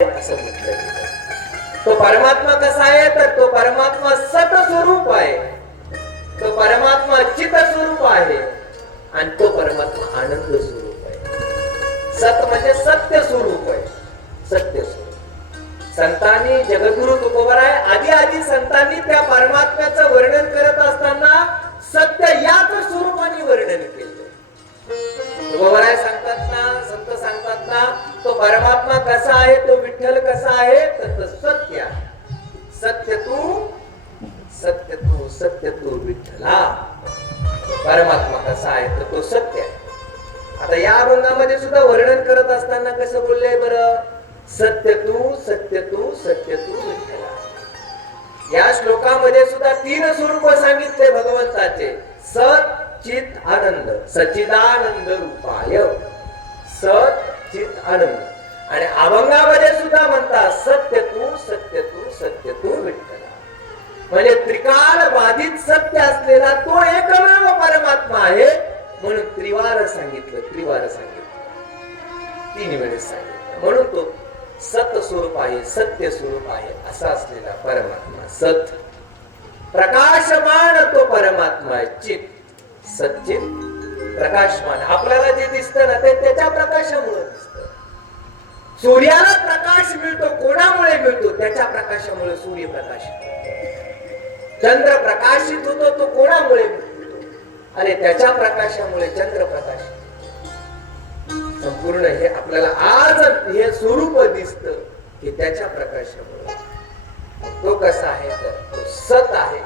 असं म्हटलं गेलं. तो परमात्मा कसा आहे तर तो परमात्मा सत स्वरूप आहे, तो परमात्मा चित स्वरूप आहे आणि तो परमात्मा आनंद स्वरूप आहे. सत म्हणजे सत्य स्वरूप आहे, सत्य स्वरूप. संतांनी जगद्गुरु तुकोबराय आधी आधी संतांनी त्या परमात्म्याचं वर्णन करत असताना सत्य याच स्वरूपाने वर्णन केलं. तुकोबराय सांगतात ना, संत सांगतात ना, तो परमात्मा कसा आहे, तो विठ्ठल कसा आहे तर सत्य. सत्य तू सत्य तू विठ्ठला. परमात्मा कसा आहे तर तो सत्य आहे. आता या अभंगामध्ये सुद्धा वर्णन करत असताना कसं बोलले बरं, सत्य तू सत्य तू सत्य तू विठ्ठला. या श्लोकामध्ये सुद्धा तीन स्वरूप सांगितले भगवंताचे, सत चित आनंद, सच्चिदानंद रूपाय. सत चित आनंद. आणि अभंगामध्ये सुद्धा म्हणतात सत्य तू सत्य तू सत्य तू विठ्ठला. म्हणजे त्रिकाल बाधित सत्य असलेला तो एकमेव परमात्मा आहे. म्हणून त्रिवार सांगितलं, त्रिवार सांगितलं, तीन वेळेस सांगितलं. म्हणून तो सत स्वरूप आहे, सत्य स्वरूप आहे असा असलेला परमात्मा. सत प्रकाशमान तो परमात्मा आहे. चित सच्चित प्रकाशमान. आपल्याला जे दिसतं ना ते त्याच्या प्रकाशामुळे दिसतं. सूर्याला प्रकाश मिळतो, कोणामुळे मिळतो? त्याच्या प्रकाशामुळे सूर्य प्रकाशित होतो. चंद्र प्रकाशित होतो, तो कोणामुळे मिळतो? अरे त्याच्या प्रकाशामुळे चंद्र प्रकाशित. संपूर्ण हे आपल्याला आज हे स्वरूप दिसतं की त्याच्या प्रकाशामुळे. तो कसा आहे तर तो सत आहे,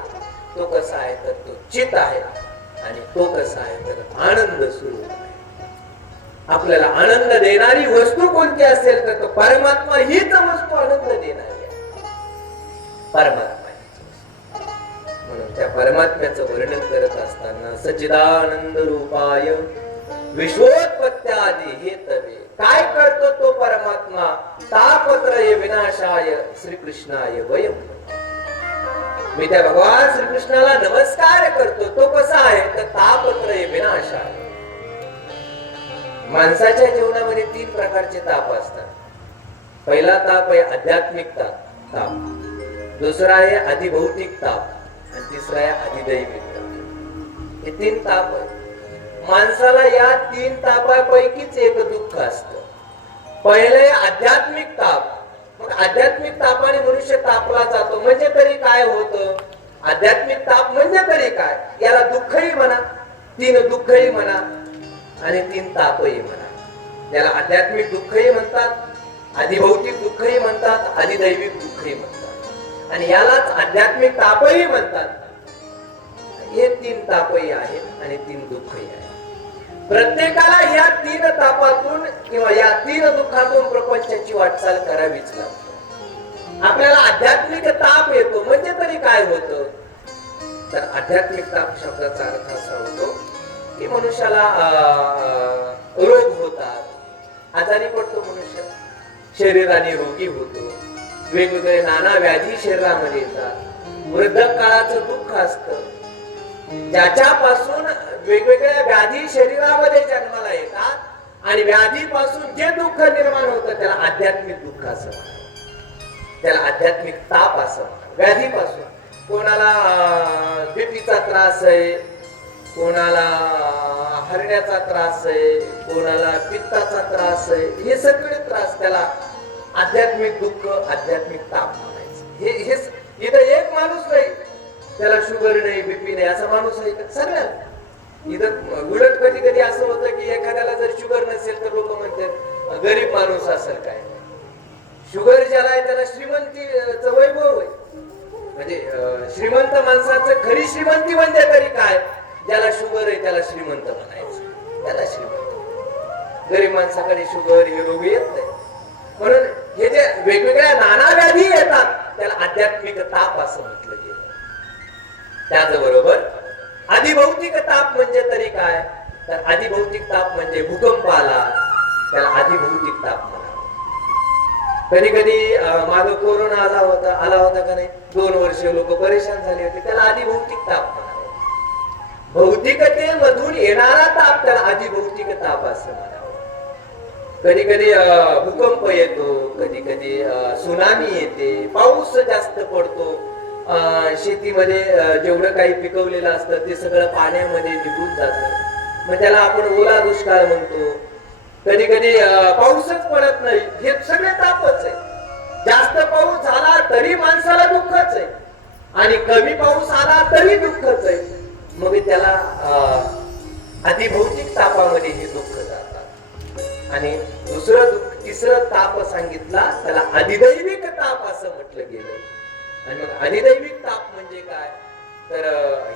तो कसा आहे तर तो चित आहे, आणि तो कसा आहे तर आनंद स्वरूप आहे. आपल्याला आनंद देणारी वस्तू कोणती असेल तर तो परमात्मा हीच वस्तू आनंद देणारी आहे. परमात्मा म्हणून त्या परमात्म्याचं वर्णन करत असताना सच्चिदानंद रूपाय विश्वोत्पत्त्यादी हेतवे. काय करतो तो परमात्मा? तापत्रय विनाशाय श्रीकृष्णाय वयम्. मी त्या भगवान श्रीकृष्णाला नमस्कार करतो. तो कसा आहे तर तापत्रय विनाशाय. माणसाच्या जीवनामध्ये तीन प्रकारचे ताप असतात. पहिला ताप आहे आध्यात्मिक ताप, दुसरा आहे अधिभौतिक ताप आणि तिसरा आहे अधिदैविक ताप. हे तीन ताप आहेत. माणसाला या तीन तापापैकीच एक दुःख असतं. पहिले आध्यात्मिक ताप. मग आध्यात्मिक तापाने मनुष्य तापला जातो. म्हणजे तरी काय होतं? आध्यात्मिक ताप म्हणजे तरी काय? याला दुःखही म्हणा, तीन दुःखही म्हणा आणि तीन तापही म्हणा. याला आध्यात्मिक दुःखही म्हणतात, अधिभौतिक दुःखही म्हणतात, अधिदैविक दुःखही म्हणतात आणि यालाच आध्यात्मिक तापही म्हणतात. हे तीन तापही आहेत आणि तीन दुःखही आहेत. प्रत्येकाला या तीन तापातून किंवा या तीन दुःखातून प्रपंचाची वाटचाल करावीच लागते. आपल्याला आध्यात्मिक ताप येतो म्हणजे तरी काय होतं तर आध्यात्मिक ताप शब्दाचा अर्थ असा होतो की मनुष्याला रोग होतात, आजारी पडतो मनुष्य, शरीराने रोगी होतो, वेगवेगळे नाना व्याधी शरीरामध्ये येतात, वृद्ध काळाचं दुःख असतं, ज्याच्यापासून वेगवेगळ्या व्याधी शरीरामध्ये जन्माला येतात आणि व्याधीपासून जे दुःख निर्माण होतं त्याला आध्यात्मिक दुःख असं म्हणतात, त्याला आध्यात्मिक ताप असं म्हणतात. व्याधीपासून कोणाला बीपीचा त्रास आहे, कोणाला हरण्याचा त्रास आहे, कोणाला पित्ताचा त्रास आहे, हे सगळे त्रास त्याला आध्यात्मिक दुःख, आध्यात्मिक ताप म्हणायचं. हे इथं एक माणूस नाही त्याला शुगर नाही, बीपी नाही असा माणूस आहे का? सगळ्यात इथं उलट कधी कधी असं होतं की एखाद्याला जर शुगर नसेल तर लोक म्हणतात गरीब माणूस असेल काय. शुगर ज्याला आहे त्याला श्रीमंतीचं वैभव आहे. म्हणजे श्रीमंत माणसाचं खरी श्रीमंती म्हणजे तरी काय? ज्याला शुगर आहे त्याला श्रीमंत म्हणायचं, त्याला श्रीमंत. गरीब माणसाकडे शुगर हे रोग येत नाही. म्हणून हे जे वेगवेगळ्या नाना व्याधी येतात त्याला आध्यात्मिक ताप असं म्हटलं गेलं. त्याचबरोबर अधिभौतिक ताप म्हणजे तरी काय तर अधिभौतिक ताप म्हणजे भूकंप आला त्याला अधिभौतिक ताप म्हणावं. कधी कधी मागे कोरोना आला होता का नाही, 2 वर्ष लोक परेशान झाले होते, त्याला अधिभौतिक ताप म्हणावं. भौतिकतेमधून येणारा ताप त्याला अधिभौतिक ताप असं म्हणावं. कधी कधी भूकंप येतो, कधी कधी सुनामी येते, पाऊस जास्त पडतो, शेतीमध्ये जेवढं काही पिकवलेलं असतं ते सगळं पाण्यामध्ये निघून जातं, मग त्याला आपण ओला दुष्काळ म्हणतो. कधी कधी पाऊसच पडत नाही, हे सगळे तापच आहे. जास्त पाऊस झाला तरी माणसाला दुःखच आहे, आणि कमी पाऊस आला तरी दुःखच आहे. मग त्याला अधिभौतिक तापामध्ये हे दुःख जातात. आणि तिसरं ताप सांगितला त्याला अधिदैविक ताप असं म्हटलं गेलं. आणि मग अधिदैविक ताप म्हणजे काय, तर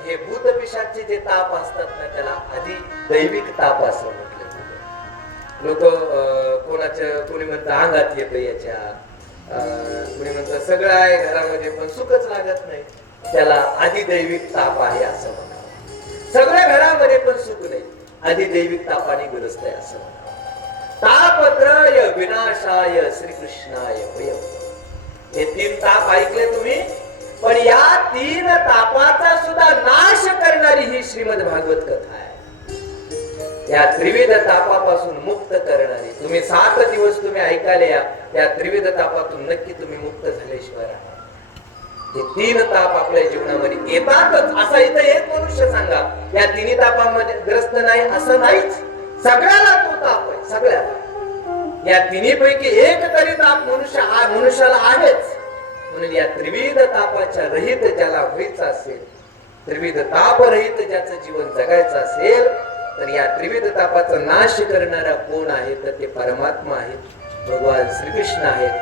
हे भूतपिशाचे जे ताप असतात ना त्याला अधिदैविक ताप असं म्हटलं गेलं. लोक कोणी म्हणतं अंगात येतं याच्या, कोणी म्हणतं सगळं आहे घरामध्ये पण सुखच लागत नाही, त्याला अधिदैविक ताप आहे असं म्हणावं. सगळ्या घरामध्ये पण सुख नाही, अधिदैविक तापाने ग्रस्त आहे असं म्हणावं. तापत्रय विनाशाय श्रीकृष्णाय वयम्. हे 3 ताप ऐकले तुम्ही, पण या 3 तापाचा सुद्धा नाश करणारी ही श्रीमद भागवत कथा आहे. या त्रिविध तापापासून मुक्त करणारी. तुम्ही 7 दिवस तुम्ही ऐकायला या, या त्रिविध तापातून नक्की तुम्ही मुक्त झाल्याशिवाय राहा. हे 3 ताप आपल्या जीवनामध्ये येतातच असा इथं एक मनुष्य सांगा या 3 तापामध्ये ग्रस्त नाही असं नाहीच. सगळ्याला तो ताप आहे, सगळ्याला. या 3 पैकी एक तरी ताप मनुष्याला आहेच. म्हणून या त्रिविध तापाच्या रहित ज्याला व्हायचं असेल, त्रिविध ताप रहित ज्याचं जीवन जगायचं असेल, तर या त्रिविध तापाचा नाश करणारा कोण आहे, तर ते परमात्मा आहेत, भगवान श्रीकृष्ण आहेत.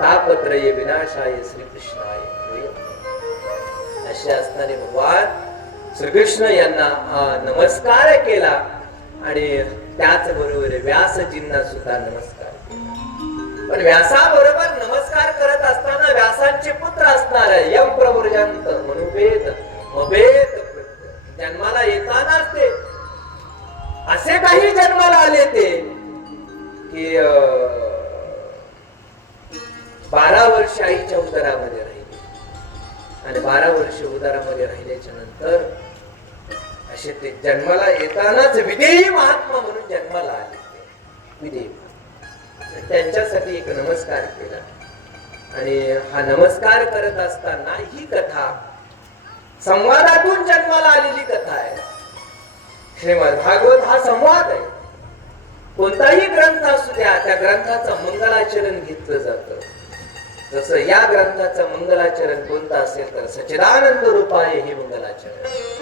तापत्रय विनाशाय श्रीकृष्णाय वयम्. असे असणारे भगवान श्रीकृष्ण यांना नमस्कार केला, आणि त्याच बरोबर व्यासजींना सुद्धा नमस्कार केला. पण व्यासाबरोबर नमस्कार करत असताना व्यासांचे पुत्र असणार यम प्रवर्जंत मनुभेद मभेद जन्माला येतानाच ते असे काही जन्माला आले ते की 12 वर्ष आईच्या उदरामध्ये राहिले, आणि 12 वर्ष उदरामध्ये राहिल्याच्या नंतर असे ते जन्माला येतानाच विदेही महात्मा म्हणून जन्माला आले. विदेही त्यांच्यासाठी एक नमस्कार केला. आणि हा नमस्कार करत असताना ही कथा संवादातून जन्माला आलेली कथा आहे. श्रीमद भागवत हा संवाद आहे. कोणताही ग्रंथ असू द्या, त्या ग्रंथाचं मंगलाचरण घेतलं जातं. जसं या ग्रंथाचं मंगलाचरण कोणतं असेल तर सच्चिदानंद रूपाय हे मंगलाचरण.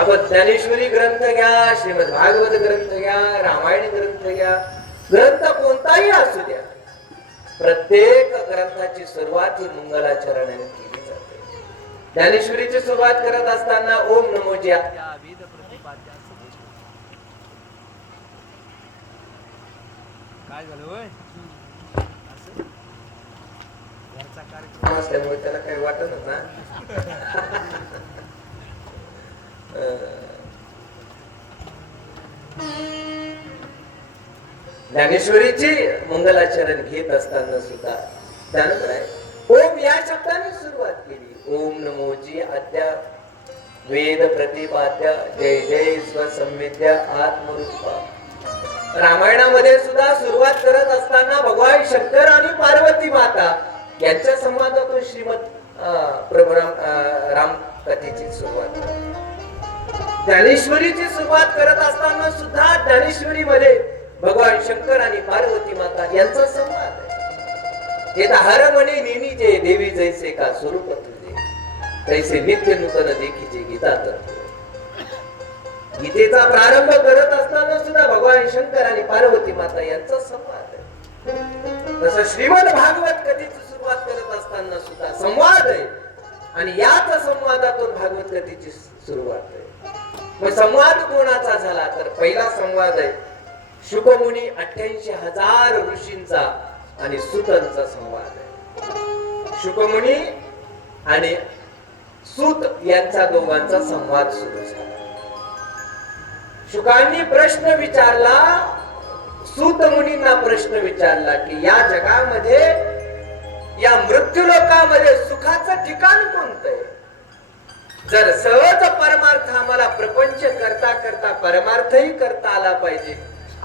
आपण ज्ञानेश्वरी ग्रंथ घ्या, श्रीमद भागवत ग्रंथ घ्या, रामायण ग्रंथ घ्या, ग्रंथ कोणताही असू द्या, प्रत्येक ग्रंथाची सुरुवात ही मंगलाचरणाने केली जाते. ज्ञानेश्वरीची सुरुवात करत असताना ओम नमो ज्या काय झालं होय घरचा कार्यक्रम असल्यामुळे त्याला काही वाटत ना. ज्ञानेश्वरीची मंगलाचरण घेत असताना सुद्धा त्यानंतर ओम या शब्दाने सुरुवात केली. ओम नमोजी आद्या वेद प्रतिपाद्य जय जय स्वसंविद्या आत्मरूपा. रामायणामध्ये सुद्धा सुरुवात करत असताना भगवान शंकर आणि पार्वती माता यांच्या संवादातून श्रीमद प्रभू राम कथेची सुरुवात. ज्ञानेश्वरीची सुरुवात करत असताना सुद्धा ज्ञानेश्वरी मध्ये भगवान शंकर आणि पार्वती माता यांचा संवाद आहे. ते हर म्हणे नेहमी जे देवी जैसे का स्वरूप तुझे तैसे नित्य नूतन देखीचे गीता तर. गीतेचा प्रारंभ करत असताना सुद्धा भगवान शंकर आणि पार्वती माता यांचा संवाद आहे. तसं श्रीमद भागवत कथेची सुरुवात करत असताना सुद्धा संवाद आहे, आणि याच संवादातून भागवत कथेची सुरुवात आहे. मग संवाद कोणाचा झाला तर पहिला संवाद आहे शुकमुनी 88,000 ऋषींचा आणि सूतांचा संवाद आहे. शुकमुनी आणि सूत यांचा दोघांचा संवाद सुरू झाला. शुकांनी प्रश्न विचारला, सूत मुनींना प्रश्न विचारला की या जगामध्ये, या मृत्यू लोकामध्ये सुखाचं ठिकाण कोणतं आहे? जर सहज परमार्थ आम्हाला प्रपंच करता करता परमार्थही करता आला पाहिजे,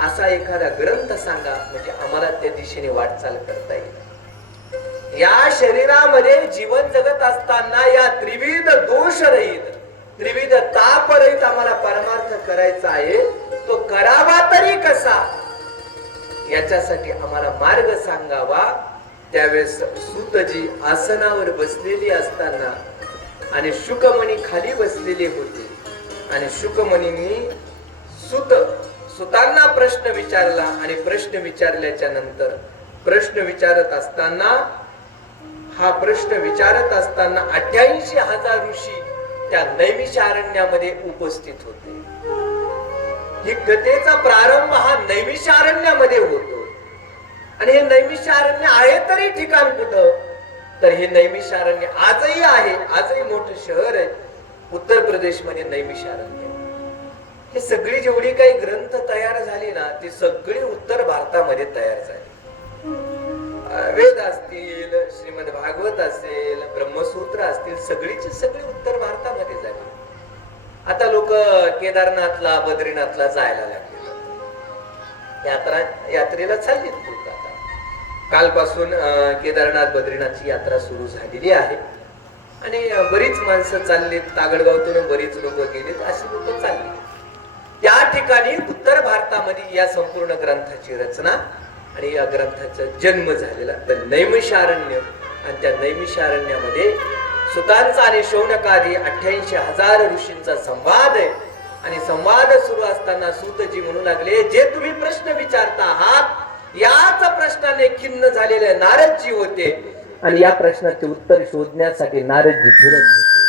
असा एखादा ग्रंथ सांगा म्हणजे आम्हाला त्या दिशेने वाटचाल करता येईल. या शरीरामध्ये जीवन जगत असताना या त्रिविध दोष रहित त्रिविध ताप रहित आम्हाला परमार्थ करायचा आहे. तो करावा तरी कसा याच्यासाठी आम्हाला मार्ग सांगावा. त्यावेळेस सूतजी आसनावर बसलेली असताना आणि शुकमणी खाली बसलेले होते आणि शुकमणींनी सुतांना प्रश्न विचारला आणि प्रश्न विचारल्याच्या नंतर प्रश्न विचारत असताना 88,000 ऋषी त्या नैमिषारण्यामध्ये उपस्थित होते. ही कथेचा प्रारंभ हा नैमिषारण्यामध्ये होतो आणि हे नैमिषारण्य आहे तरी ठिकाण कुठं तर हे नैमिषारण्य आजही आहे. आजही मोठं शहर आहे उत्तर प्रदेश मध्ये नैमिषारण्य. हे सगळी जेवढी काही ग्रंथ तयार झाली ना ती सगळी उत्तर भारतामध्ये तयार झाली. वेद असतील, श्रीमद भागवत असेल, ब्रह्मसूत्र असतील, सगळीची सगळी उत्तर भारतामध्ये झाली. आता लोक केदारनाथला बद्रीनाथला जायला लागले. यात्रेला चाललीत लोक. आता कालपासून केदारनाथ बद्रीनाथची यात्रा सुरू झालेली आहे आणि बरीच माणसं चाललीत. तागडगावतून बरीच लोक गेलीत. अशी लोक चालली. त्या ठिकाणी उत्तर भारतामध्ये या संपूर्ण ग्रंथाची रचना आणि या ग्रंथाचा जन्म झालेला तर नैमिषारण्य. आणि त्या नैमिषारण्यामध्ये सुतांचा आणि शौनकादी 88,000 ऋषींचा संवाद आहे. आणि संवाद सुरू असताना सूतजी म्हणू लागले जे तुम्ही प्रश्न विचारता आहात याच प्रश्नाने खिन्न झालेले नारदजी होते आणि या प्रश्नाचे उत्तर शोधण्यासाठी नारदजी फिरत होते.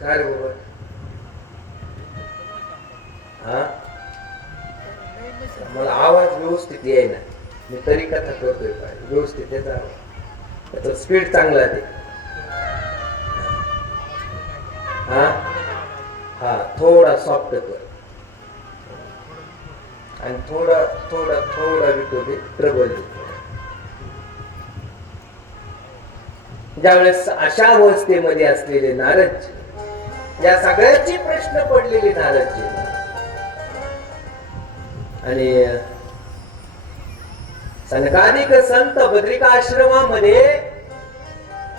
काय बाबा मला आवाज व्यवस्थित येईना. मी तरी कथा करतोय व्यवस्थित त्याचा स्पीड चांगला आहे. हा थोडा सॉफ्ट कर आणि थोडा विटो दे ट्रबल दे. ज्यावेळेस अशा अवस्थेमध्ये असलेले नारदजी या सगळ्याची प्रश्न पडलेले नारदजी आणि सनकादिक संत बद्रिकाश्रमामध्ये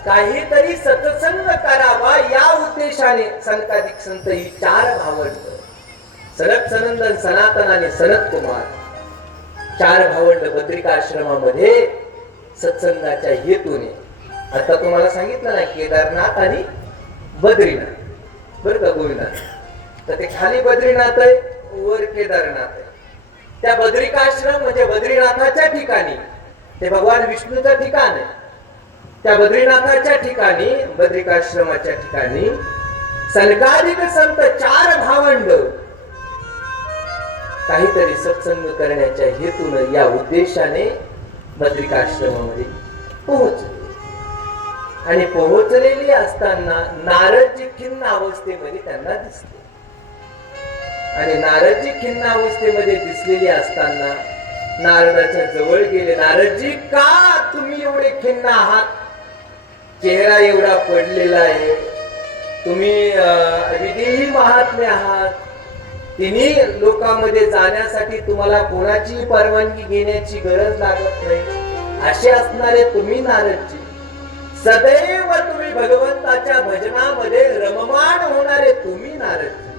काहीतरी सत्संग करावा या उद्देशाने सनकादिक संत ही 4 भावंड सनत सनंदन सनातन आणि सनत कुमार 4 भावंड बद्रिकाश्रमामध्ये सत्संगाच्या हेतूने. आता तुम्हाला सांगितलं ना केदारनाथ आणि बद्रीनाथ बरं का गोविंदनाथ. तर ते खाली बद्रीनाथ आहे वर केदारनाथ आहे. त्या बद्रिकाश्रम म्हणजे बद्रीनाथाच्या ठिकाणी ते भगवान विष्णूचं ठिकाण आहे. त्या बद्रीनाथाच्या ठिकाणी बद्रिकाश्रमाच्या ठिकाणी सनकादिक संत 4 भावंड काहीतरी सत्संग करण्याच्या हेतून या उद्देशाने बद्रिकाश्रमामध्ये पोहोचले. आणि पोहोचलेली असताना नारदजी खिन्न अवस्थेमध्ये त्यांना दिसले. आणि नारदजी खिन्न अवस्थेमध्ये दिसलेली असताना नारदाच्या जवळ गेले. नारदजी का तुम्ही एवढे खिन्न आहात? चेहरा एवढा पडलेला आहे. तुम्ही विदेही महात्मे आहात. तिन्ही लोकांमध्ये जाण्यासाठी तुम्हाला कोणाची परवानगी घेण्याची गरज लागत नाही. असे असणारे तुम्ही नारदजी सदैव तुम्ही भगवंताच्या भजनामध्ये रममाण होणारे तुम्ही नारदजी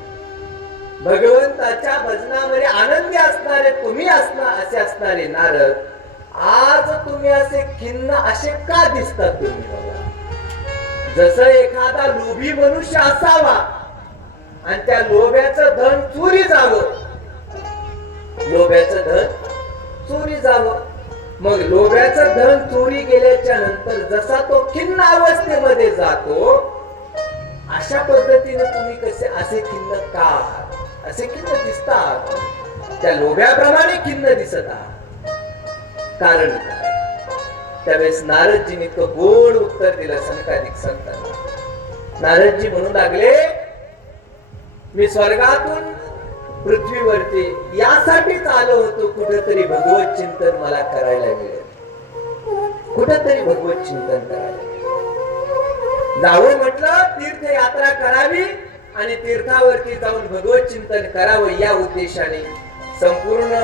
भगवंताच्या भजनामध्ये आनंदी असणारे तुम्ही असे असणारे नारद आज तुम्ही असे खिन्न असे का दिसतात? तुम्ही बघा जसं एखादा लोभी मनुष्य असावा आणि त्या लोभ्याचं धन चोरी जावं. लोभ्याचं धन चोरी जावं. मग लोभ्याचं धन चोरी गेल्याच्या नंतर जसा तो खिन्न अवस्थेमध्ये जातो अशा पद्धतीने तुम्ही कसे असे खिन्न का आहात? असे खिन्न दिसतात. त्या लोभ्याप्रमाणे खिन्न दिसत आहात. कारण काय? त्यावेळेस नारदजींनी तो गोड उत्तर दिलं सनकादिक संतांना. नारदजी म्हणू लागले मी स्वर्गातून पृथ्वीवरती यासाठीच आलो होतो कुठेतरी भगवत चिंतन मला करायला मिळेल. कुठेतरी भगवत चिंतन करायला जावं म्हटलं तीर्थयात्रा करावी आणि तीर्थावरती जाऊन भगवत चिंतन करावं या उद्देशाने संपूर्ण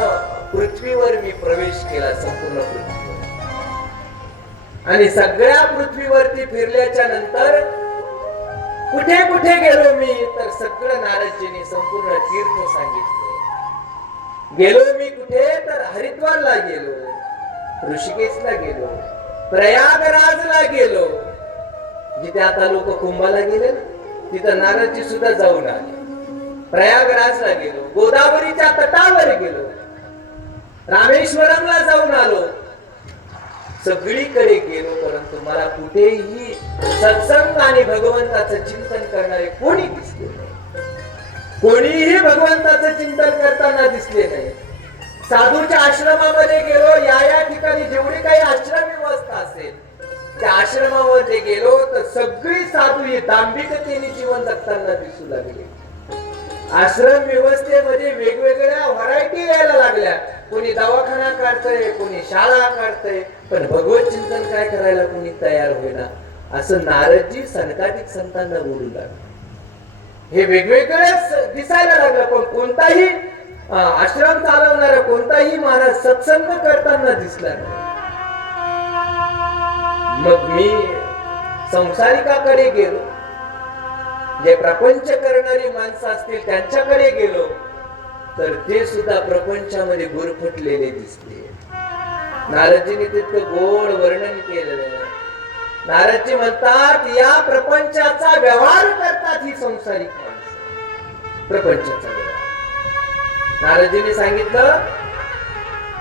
पृथ्वीवर मी प्रवेश केला. संपूर्ण पृथ्वीवर आणि सगळ्या पृथ्वीवरती फिरल्याच्या नंतर कुठे कुठे गेलो मी तर सगळं नारदजींनी संपूर्ण तीर्थ सांगितले. गेलो मी कुठे तर हरिद्वारला गेलो, ऋषिकेशला गेलो, प्रयागराजला गेलो, जिथे आता लोक कुंभाला गेले ना तिथं नारदजी सुद्धा जाऊन आले. प्रयागराजला गेलो, गोदावरीच्या तटावर गेलो, रामेश्वरमला जाऊन आलो, सगळीकडे गेलो, परंतु मला कुठेही सत्संग आणि भगवंताचं चिंतन करणारे कोणी दिसले नाही. कोणीही भगवंताचं चिंतन करताना दिसले नाही. साधूच्या आश्रमामध्ये गेलो, या ठिकाणी जेवढी काही आश्रम व्यवस्था असेल त्या आश्रमामध्ये गेलो तर सगळी साधू ही दांभिकतेने जीवन जगताना दिसू लागले. आश्रम व्यवस्थेमध्ये वेगवेगळ्या व्हरायटी यायला लागल्या. कोणी दवाखाना काढतंय, कोणी शाळा काढतंय, पण भगवत चिंतन काय करायला कोणी तयार होईना. असं नारदजी सनकादिक संतांना बोलू लागले. हे वेगवेगळे दिसायला लागलं, पण कोणताही आश्रम चालवणारा कोणताही महाराज सत्संग करताना दिसला नाही. मग मी संसारिकाकडे गेलो, जे प्रपंच करणारी माणसं असतील त्यांच्याकडे गेलो तर ते सुद्धा प्रपंचामध्ये गुरफटलेले दिसले. नारदजींनी तितकं गोड वर्णन केलेलं. नारदजी म्हणतात या प्रपंचाचा व्यवहार करतात ही संसारिक माणसं. प्रपंचाचा व्यवहार नारदजींनी सांगितलं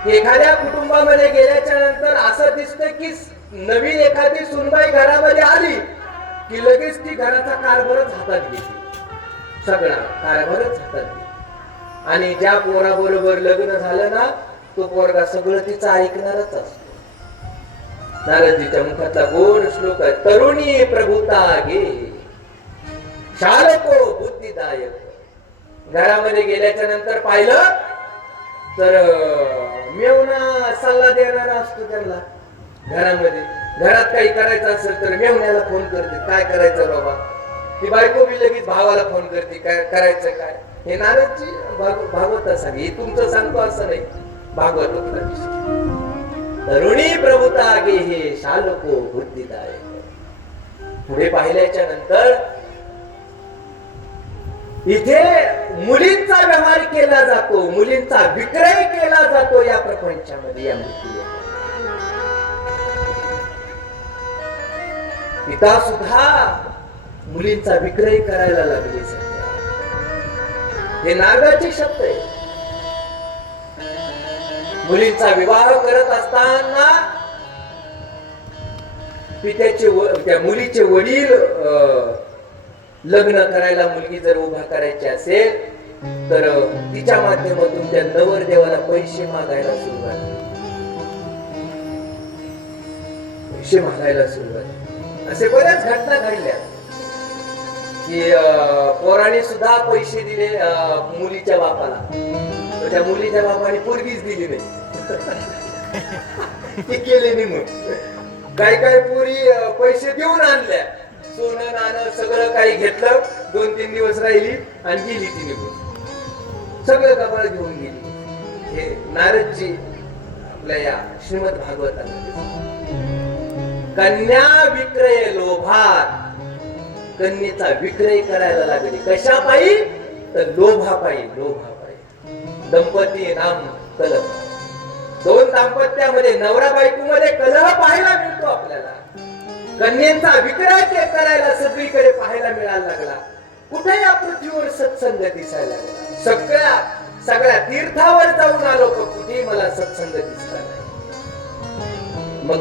की एखाद्या कुटुंबामध्ये गेल्याच्या नंतर असं दिसतं की नवीन एखादी सुनबाई घरामध्ये आली की लगेच ती घराचा कारभारच हातात घेते. सगळा कारभारच हातात घेते. आणि ज्या पोराबरोबर लग्न झालं ना तो पोरगा सगळं तिचं ऐकणारच असतो. नारदजीच्या मुखातला गोड श्लोक आहे, तरुणी प्रभुता गे शालको बुद्धिदायक. घरामध्ये गेल्याच्या नंतर पाहिलं तर मेवना सल्ला देणारा असतो त्यांना. घरात काही करायचं असेल तर मेवण्याला फोन करते, काय करायचं बाबा. ती बायको बी लगेच भावाला फोन करते, काय करायचं काय. हे नारदजी भागवत सांगे, हे तुमचं सांगतो असं नाही, भागवतातला विषय. तरुणी प्रभुता गे हे शालको बुद्धिदायक. पुढे पाहिल्याच्या नंतर इथे मुलींचा व्यवहार केला जातो, मुलींचा विक्रय केला जातो या प्रपंचामध्ये. या पिता सुद्धा मुलींचा विक्रय करायला लागले. हे नारदाचे शब्द आहे. मुलींचा विवाह करत असताना त्या मुलीचे वडील लग्न करायला मुलगी जर उभा करायची असेल तर तिच्या माध्यमातून त्या नवरदेवाला पैसे मागायला सुरुवात. पैसे मागायला सुरुवात. असे बऱ्याच घटना घडल्या की पोराने सुद्धा पैसे दिले मुलीच्या बापाला, त्या मुलीच्या बापाने पोरगीच दिली नाही. ती केली निघून. काय पोरी पैसे देऊन आणल्या, सोनं नाणं सगळं काही घेतलं, 2-3 दिवस राहिली आणि गेली ती निघून. सगळं कपाळ घेऊन गेली. हे नारदजी आपल्या या श्रीमद भागवतामध्ये कन्या विक्रय लोभात, कन्येचा विक्रय करायला लागले. कशा पायी तर लोभापायी. दंपती नाम कलह. 2 दाम्पत्यामध्ये नवरा बायको मध्ये कलह पाहायला मिळतो आपल्याला. कन्येचा विक्रय करायला सगळीकडे पाहायला मिळायला लागला. कुठे या पृथ्वीवर सत्संग दिसायला लागला. सगळ्या तीर्थावर जाऊन आलो पण कुठेही मला सत्संग दिसला नाही. मग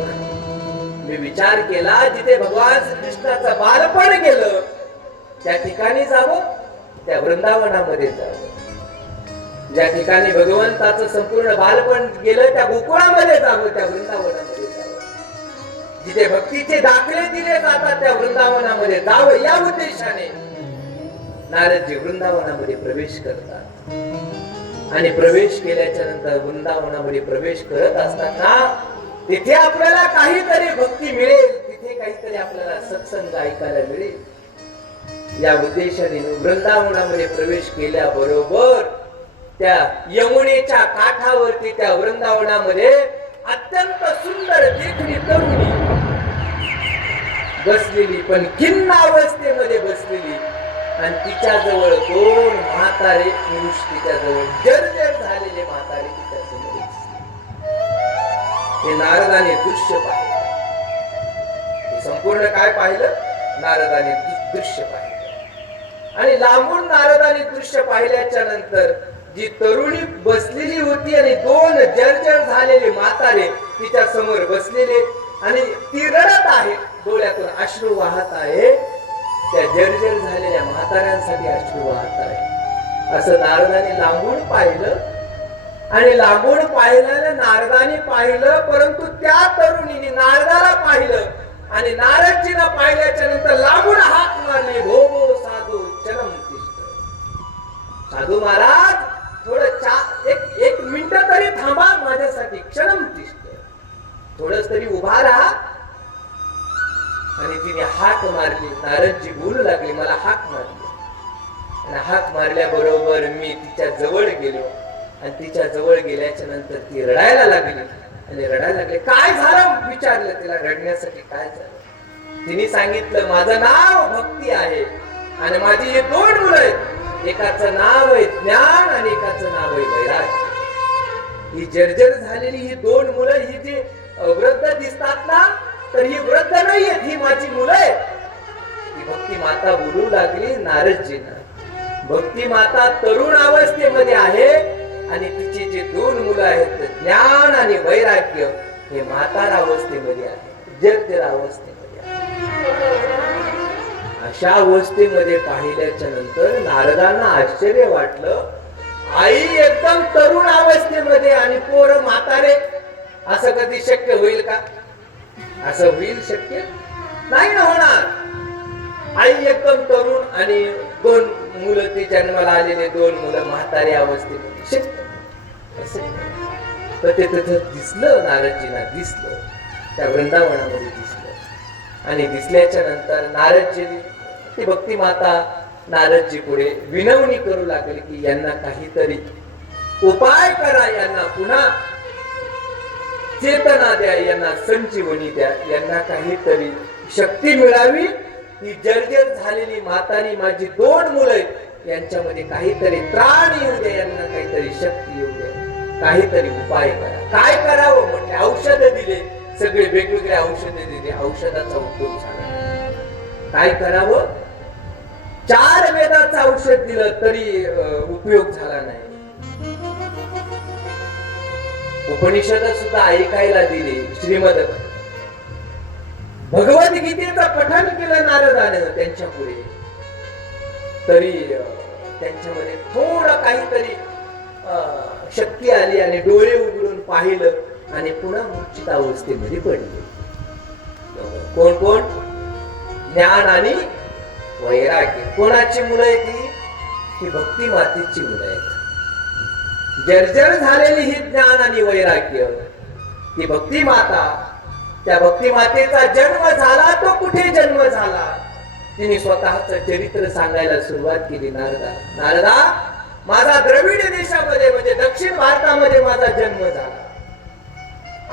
मी विचार केला जिथे भगवान श्रीकृष्णाचं बालपण गेलं त्या ठिकाणी जावं, त्या वृंदावनामध्ये जावं. ज्या ठिकाणी भगवंताचं संपूर्ण बालपण गेलं त्या गोकुळामध्ये जावं, त्या वृंदावनामध्ये जावं. जिथे भक्तीचे दाखले दिले जातात त्या वृंदावनामध्ये जावं या उद्देशाने नारदजी वृंदावनामध्ये प्रवेश करतात. आणि प्रवेश केल्याच्या नंतर वृंदावनामध्ये प्रवेश करत असताना तिथे आपल्याला काहीतरी भक्ती मिळेल, तिथे काहीतरी आपल्याला सत्संग ऐकायला मिळेल. या उद्देशाने वृंदावनामध्ये प्रवेश केल्याबरोबर त्या यमुनेच्या काठावरती त्या वृंदावनामध्ये अत्यंत सुंदर देखणी तरुणी बसलेली, पण खिन्न अवस्थेमध्ये बसलेली, आणि तिच्या जवळ दोन म्हातारे पुरुष, तिच्या जवळ जर्जर झालेले म्हातारे तिच्या समोर दिसले. हे नारदाने दृश्य पाहिलं. हे संपूर्ण काय पाहिलं? नारदाने दृश्य पाहिलं. आणि लांबून नारदाने दृश्य पाहिल्याच्या नंतर जी तरुणी बसलेली होती आणि दोन जर्जर झालेले म्हातारे तिच्या समोर बसलेले, आणि ती रडत आहे, डोळ्यातून अश्रू वाहत आहे. त्या जर्जर झालेल्या म्हाताऱ्यांसाठी अश्रू वाहत आहे. असं नारदाने लांबून पाहिलं. आणि लांबून पाहिल्याने नारदाने पाहिलं, परंतु त्या तरुणीने नारदाला पाहिलं. आणि नारदजीला पाहिल्याच्या नंतर लांबून हाक मारली, भो भो साधू चरम तिष्ठ. साधू महाराज, थोडं एक मिनिट तरी थांबा माझ्यासाठी, क्षणम तिष्ठ, थोडस तरी उभा राहा. आणि तिने हाक मारली. नारदजी बोलू लागले, मला हाक मारली. आणि हाक मारल्याबरोबर मी तिच्या जवळ गेलो. आणि तिच्या जवळ गेल्याच्या नंतर ती रडायला लागली. आणि रडायला लागले. काय झालं विचारलं तिला, रडण्यासाठी काय झालं. तिने सांगितलं, माझं नाव भक्ती आहे आणि माझी हे दोन मुलं आहेत. एकाचं नाव आहे ज्ञान आणि एकाचं नाव आहे वैराग्य. ही जर्जर झालेली ही दोन मुलं, ही जी वृद्ध दिसतात ना, तर ही वृद्ध नाहीयेत, ही माझी मुलं आहेत. ती भक्ती माता बोलू लागली नारदजींना. भक्ती माता तरुण अवस्थेमध्ये आहे आणि तिची जी दोन मुलं आहेत ज्ञान आणि वैराग्य, हे म्हातार अवस्थेमध्ये आहे, जर्जर अवस्थेमध्ये आहे. अशा अवस्थेमध्ये पाहिल्याच्या नंतर नारदांना आश्चर्य वाटलं. आई एकदम तरुण अवस्थेमध्ये आणि पोरं म्हातारे, असं कधी शक्य होईल का? असं होईल शक्य नाही ना होणार. आई एकदम तरुण आणि दोन मुलं, ते जन्माला आलेले दोन मुलं म्हातारे अवस्थेमध्ये, शक्य तर ते तिथं दिसलं. नारदजींना दिसलं, त्या वृंदावनामध्ये दिसलं. आणि दिसल्याच्या नंतर नारदजी, ती भक्ती माता नारदजी पुढे विनवणी करू लागली की यांना काहीतरी उपाय करा, यांना पुन्हा चेतना द्या, यांना संजीवनी द्या, यांना काहीतरी शक्ती मिळावी. ही जर्जर झालेली म्हातारी माझी दोन मुलं आहेत, यांच्यामध्ये काहीतरी त्राण येऊ द्या, यांना काहीतरी शक्ती येऊ द्या, काहीतरी उपाय करा. काय करावं म्हटले, औषध दिले, सगळे वेगवेगळे औषधे दिले, औषधाचा उपयोग झाला. काय करावं? 4 वेदाचं औषध दिलं तरी उपयोग झाला नाही. उपनिषद सुद्धा ऐकायला दिले, श्रीमद भगवद्गीतेचं पठण केलं नारदाने त्यांच्या पुढे, तरी त्यांच्यामध्ये थोडं काहीतरी शक्ती आली आणि डोळे उघडून पाहिलं आणि पुन्हा मूर्छित अवस्थेमध्ये पडले. कोण कोण? ज्ञान आणि वैराग्य. कोणाची मुलं आहेत ही भक्ती मातेची मुलं आहेत. जर्जर झालेली ही ज्ञान आणि वैराग्य, ही भक्ती माता. त्या भक्ती मातेचा जन्म झाला तो कुठे जन्म झाला? तिने स्वतःच चरित्र सांगायला सुरुवात केली. नारदा, माझा द्रविड देशामध्ये म्हणजे दक्षिण भारतामध्ये माझा जन्म झाला.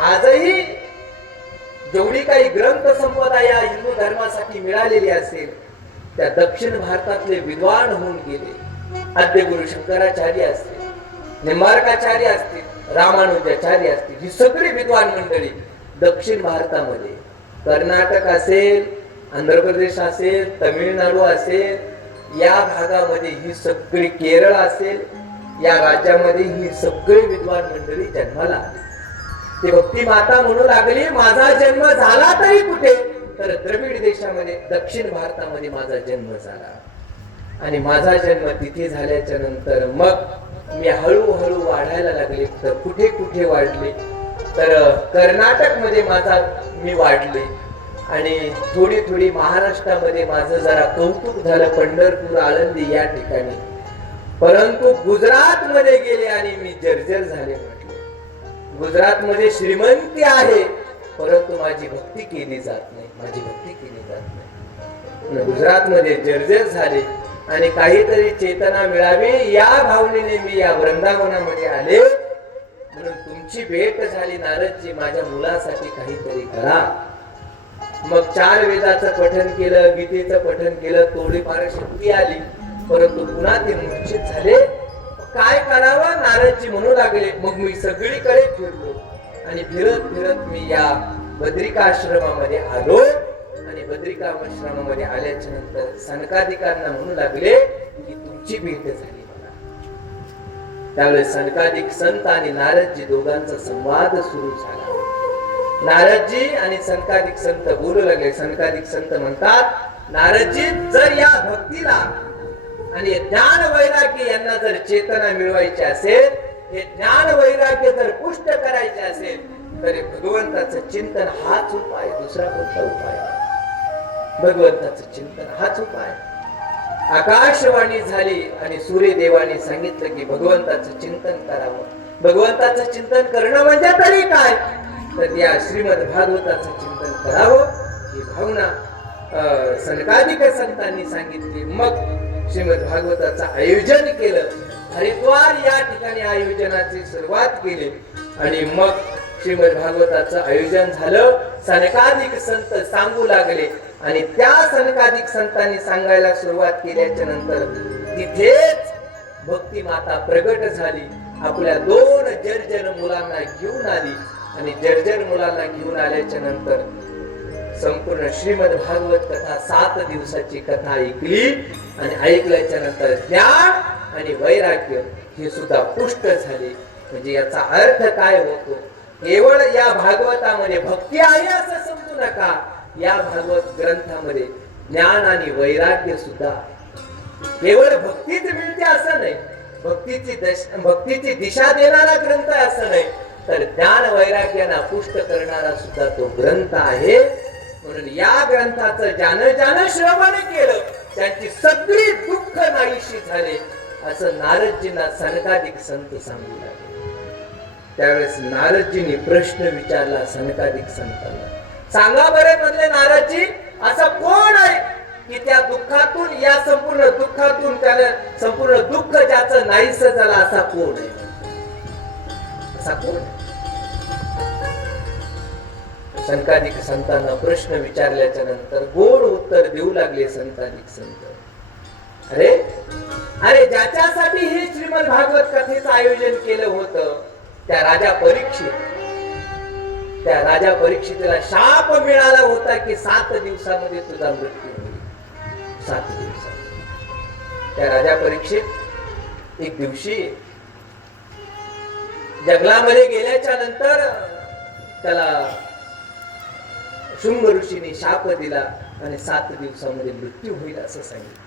आजही जेवढी काही ग्रंथ संपदा या हिंदू धर्मासाठी मिळालेली असेल, त्या दक्षिण भारतातले विद्वान होऊन गेले. आद्य गुरु शंकराचार्य असतील, निंबार्काचार्य असतील, रामानुजाचार्य असतील, ही सगळी विद्वान मंडळी दक्षिण भारतामध्ये, कर्नाटक असेल, आंध्र प्रदेश असेल, तमिळनाडू असेल, या भागामध्ये ही सगळी, केरळ असेल, या राज्यामध्ये ही सगळी विद्वान मंडळी जन्माला आली. ती भक्ती माता म्हणू लागली, माझा जन्म झाला तरी कुठे? तर द्रविड देशामध्ये, दक्षिण भारतामध्ये माझा जन्म झाला. आणि माझा जन्म तिथे झाल्याच्या नंतर मग मी हळूहळू वाढायला लागले. तर कुठे कुठे वाढले? तर कर्नाटक मध्ये मी वाढले आणि थोडी थोडी महाराष्ट्रामध्ये माझं जरा कौतुक झालं, पंढरपूर, आळंदी या ठिकाणी. परंतु गुजरात मध्ये गेले आणि मी जर्जर झाले. म्हटले, गुजरात मध्ये श्रीमंती आहे, परंतु माझी भक्ती केली जात नाही, माझी भक्ती केली जात नाही. गुजरात मध्ये जर्जर झाले आणि काहीतरी चेतना मिळावी या भावनेने मी या वृंदावनामध्ये आले, म्हणून तुमची भेट झाली नारदजी, माझ्या मुलासाठी काहीतरी करा. मग 4 वेदाचं पठन केलं, गीतेचं पठन केलं, थोडीफार शक्ती आली, परंतु पुन्हा ते मूर्छित झाले. काय करावं नारदजी म्हणू लागले. मग मी सगळीकडे फिरलो आणि फिरत फिरत मी या बद्रिकाश्रमामध्ये आलो आणि बद्रिकाश्रमामध्ये आल्याच्या नंतर सनकादिकांना म्हणू लागले की तुमची भेट झाली मला. त्यावेळेस सनकादिक संत आणि नारदजी दोघांचा संवाद सुरू झाला. नारदजी आणि सनकादिक संत बोलू लागले. सनकादिक संत म्हणतात, नारदजी, जर या भक्तीला आणि ज्ञान वैराग्य यांना जर चेतना मिळवायची असेल, हे ज्ञान वैराग्य जर पुष्ट करायचे असेल, तर भगवंताचं चिंतन हाच उपाय, दुसरा कोणता उपाय? भगवंताचं चिंतन हाच उपाय. आकाशवाणी झाली आणि सूर्यदेवाने सांगितलं की भगवंताचं चिंतन करावं. भगवंताचं चिंतन करणं म्हणजे तरी काय? तर या श्रीमद भागवताचं चिंतन करावं ही भावना सनकादिक संतांनी सांगितली. मग श्रीमद भागवताचं आयोजन केलं. हरिद्वार या ठिकाणी आयोजनाची सुरुवात केली आणि मग श्रीमद भागवताचं आयोजन झालं. सनकादिक संत सांगू लागले आणि त्या सनकादिक संतांनी सांगायला सुरुवात केल्याच्या नंतर तिथेच भक्ती माता प्रगट झाली. आपल्या 2 जर्जर मुलांना घेऊन आली आणि जर्जर मुलांना घेऊन आल्याच्या नंतर संपूर्ण श्रीमद भागवत कथा 7 दिवसाची कथा ऐकली आणि ऐकल्याच्या नंतर ज्ञान आणि वैराग्य हे सुद्धा पुष्ट झाले. म्हणजे याचा अर्थ काय होतो? केवळ या भागवतामध्ये भक्ती आहे असं समजू नका. या भागवत ग्रंथामध्ये ज्ञान आणि वैराग्य सुद्धा. केवळ भक्तीच मिळते असं नाही, भक्तीची दिशा देणारा ग्रंथ असं नाही, तर ज्ञान वैराग्याला पुष्ट करणारा सुद्धा तो ग्रंथ आहे. म्हणून या ग्रंथाचं ज्यानं श्रवण केलं त्यांची सगळी दुःख नाहीशी झाले असं नारदजींना सनकादिक संत सांगू लागले. त्यावेळेस नारदजींनी प्रश्न विचारला सनकादिक संतांना, सांगा बरे म्हणले नारदजी, असं कोण आहे की त्या दुःखातून, या संपूर्ण दुःखातून त्याला संपूर्ण दुःख ज्याचं नाहीसं झालं असा कोण आहे? असा कोण? सनकादिक संतांना प्रश्न विचारल्याच्या नंतर गोड उत्तर देऊ लागले सनकादिक संत. अरे ज्याच्यासाठी हे श्रीमद भागवत कथेचं आयोजन केलं होतं त्या राजा परीक्षितला शाप मिळाला होता की 7 दिवसामध्ये तुझा मृत्यू होईल. 7 दिवसात त्या राजा परीक्षित एक दिवशी जंगलामध्ये गेल्याच्या नंतर त्याला शुंभ ऋषीने शाप दिला आणि 7 दिवसामध्ये मृत्यू होईल असं सांगितलं.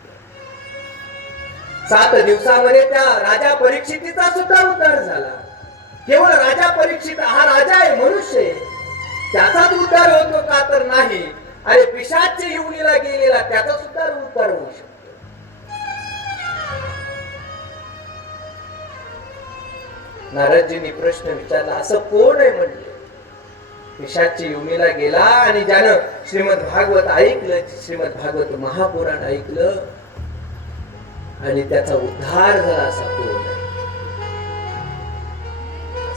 7 दिवसामध्ये त्या राजा परीक्षितीचा सुद्धा उद्धार झाला. केवळ राजा परीक्षित हा राजा आहे, मनुष्य आहे, त्याचाच उद्धार होतो का? तर नाही. अरे पिशाच योनीला गेलेला त्याचा सुद्धा उद्धार होऊ शकतो. नारदजींनी प्रश्न विचारला, असं कोण आहे म्हणले? पिशाच योनीला गेला आणि ज्यानं श्रीमद भागवत ऐकलं, श्रीमद भागवत महापुराण ऐकलं आणि त्याचा उद्धार झाला असा कोण आहे?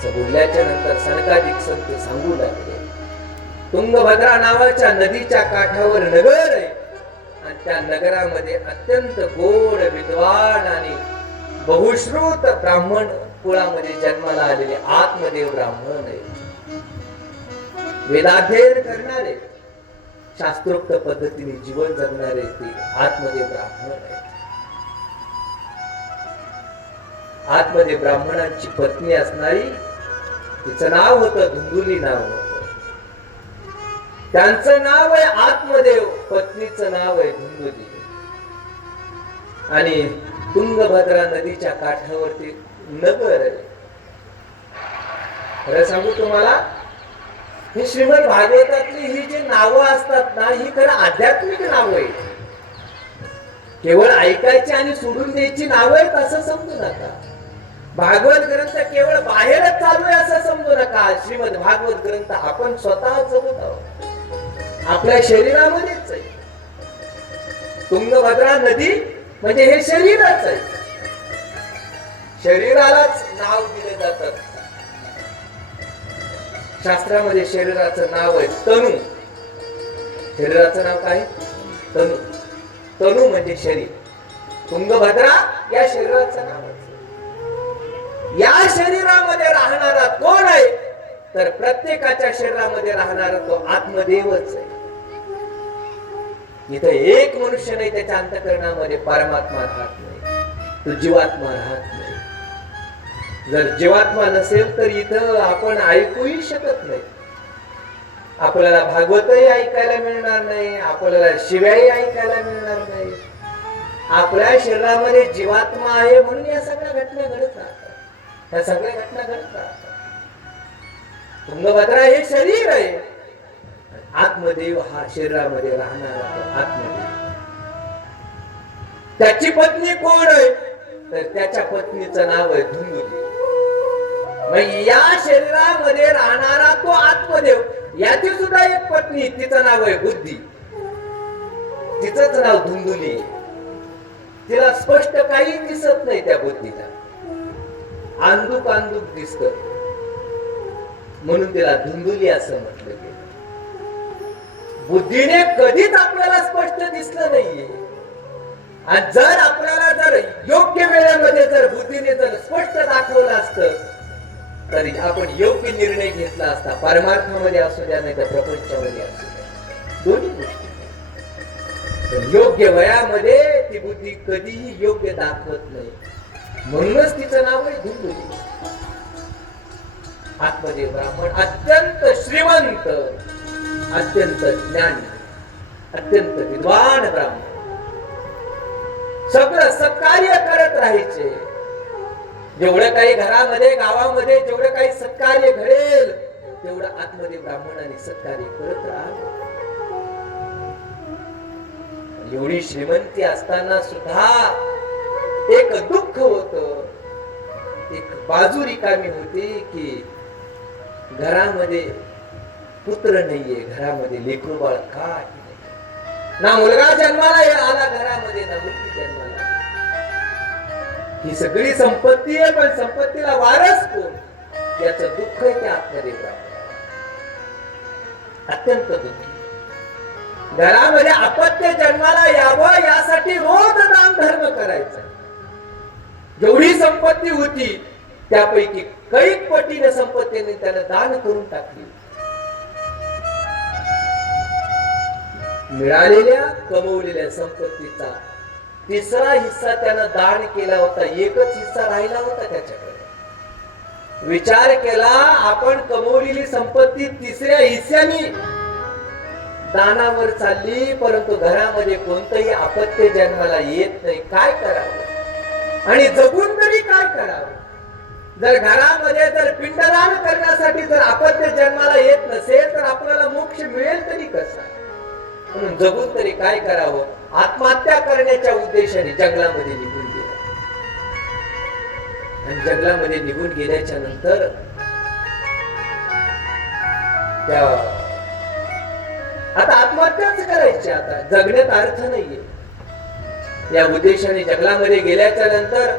बोलल्याच्या नंतर सनकादिक संत सांगू लागले, तुंगभद्रा नावाच्या नदीच्या काठावर नगर आहे आणि त्या नगरामध्ये अत्यंत गोड विद्वान आणि बहुश्रुत ब्राह्मण कुळामध्ये जन्माला आलेले आत्मदेव ब्राह्मण आहे. वेदाध्ययन करणारे, शास्त्रोक्त पद्धतीने जीवन जगणारे ते आत्मदेव ब्राह्मण आहेत. आत्मदेव ब्राह्मणांची पत्नी असणारी, तिचं नाव होतं धुंदुली नाव होतं. त्यांचं नाव आहे आत्मदेव, पत्नीचं नाव आहे धुंदुली. आणि तुंगभद्रा नदीच्या काठावरती नगर आहे. खरं सांगू तुम्हाला, ही श्रीमद भागवतातली ही जी नावं असतात ना, ही खरं आध्यात्मिक नावं आहेत. केवळ ऐकायची आणि सोडून द्यायची नावं आहेत असं समजू नका. भागवत ग्रंथ केवळ बाहेरच चालू आहे असं समजू नका. श्रीमद भागवत ग्रंथ आपण स्वतः जगत आहोत, आपल्या शरीरामध्येच आहे. तुंगभद्रा नदी म्हणजे हे शरीरच आहे. शरीरालाच नाव दिले जातात. शास्त्रामध्ये शरीराचं नाव आहे तनू. शरीराचं नाव काय? तनू. तनू म्हणजे शरीर. तुंगभद्रा या शरीराचं नाव आहे. या शरीरामध्ये राहणारा कोण आहे? तर प्रत्येकाच्या शरीरामध्ये राहणारा तो आत्मदेवच आहे. इथं एक मनुष्य नाही त्याच्या अंतःकरणामध्ये परमात्मा राहत नाही, तो जीवात्मा राहत नाही. जर जीवात्मा नसेल तर इथं आपण ऐकूही शकत नाही. आपल्याला भागवतही ऐकायला मिळणार नाही, आपल्याला शिव्याही ऐकायला मिळणार नाही. आपल्या शरीरामध्ये जीवात्मा आहे म्हणून या सगळ्या घटना घडत राहतात. या सगळ्या घटना घडत राहतात. तुंगभद्रा हे शरीर आहे. आत्मदेव हा शरीरामध्ये राहणारा आत्मदेव. त्याची पत्नी कोण आहे? तर त्याच्या पत्नीचं नाव आहे धुंदुली. या शरीरामध्ये राहणारा तो आत्मदेव, याची सुद्धा एक पत्नी, तिचं नाव आहे बुद्धी. तिचंच नाव धुंदुली. तिला स्पष्ट काही दिसत नाही. त्या बुद्धीला आंदूक आंदूक दिसत म्हणून तिला धुंदुली असं म्हटलं गेलं. बुद्धीने कधीच आपल्याला स्पष्ट दिसलं नाहीये. आणि जर आपल्याला जर योग्य वेळेमध्ये जर बुद्धीने जर स्पष्ट दाखवलं असतं तरी आपण योग्य निर्णय घेतला असता. परमार्थामध्ये असू द्या नाही तर प्रपंचामध्ये असू द्या, दोन्ही गोष्टी. योग्य वयामध्ये ती बुद्धी कधीही योग्य दाखवत नाही. म्हणूनच तिचं नाव आहे धुंदुली. आत्मदेव ब्राह्मण अत्यंत श्रीमंत, अत्यंत ज्ञानी, अत्यंत विद्वान ब्राह्मण. सगळं सत्कार्य करत राहायचे. जेवढं काही घरामध्ये गावामध्ये जेवढं काही सत्कार्य घडेल तेवढं आत्मदेव ब्राह्मणाने सत्कार्य करत राहावं. एवढी श्रीमंती असताना सुद्धा एक दुःख होत. एक बाजू रिकामी होती की घरामध्ये पुत्र नाहीये, घरामध्ये लेकरू बाळ काय ना मुलगा जन्माला आला घरामध्ये, ना मुलगी जन्माला. ही सगळी संपत्ती आहे पण संपत्तीला वारस कोण याचं दुःख आहे. ते आत्मदेव अत्यंत दुःखी. घरामध्ये अपत्य जन्माला यावं यासाठी रोज दान धर्म करायचा. जेवढी संपत्ती होती त्यापैकी कैक पटीने संपत्तीने त्याने दान करून टाकली. मिळालेल्या कमवलेल्या संपत्तीचा तिसरा हिस्सा त्यानं दान केला होता. एकच हिस्सा राहिला होता त्याच्याकडे. विचार केला आपण कमवलेली संपत्ती तिसऱ्या हिस्स्याने दानावर चालली, परंतु घरामध्ये कोणतंही अपत्य जन्माला येत नाही. काय करावं आणि जगून तरी काय करावं? जर घरामध्ये जर पिंडदान करण्यासाठी जर अपत्य जन्माला येत नसेल तर आपल्याला मोक्ष मिळेल तरी कसा? म्हणून जगून तरी काय करावं? आत्महत्या करण्याच्या उद्देशाने जंगलामध्ये निघून गेला. आणि जंगलामध्ये निघून गेल्याच्या नंतर त्या आता आत्महत्याच करायची. आता जगण्यात अर्थ नाहीये या उद्देशाने जंगलामध्ये गेल्याच्या नंतर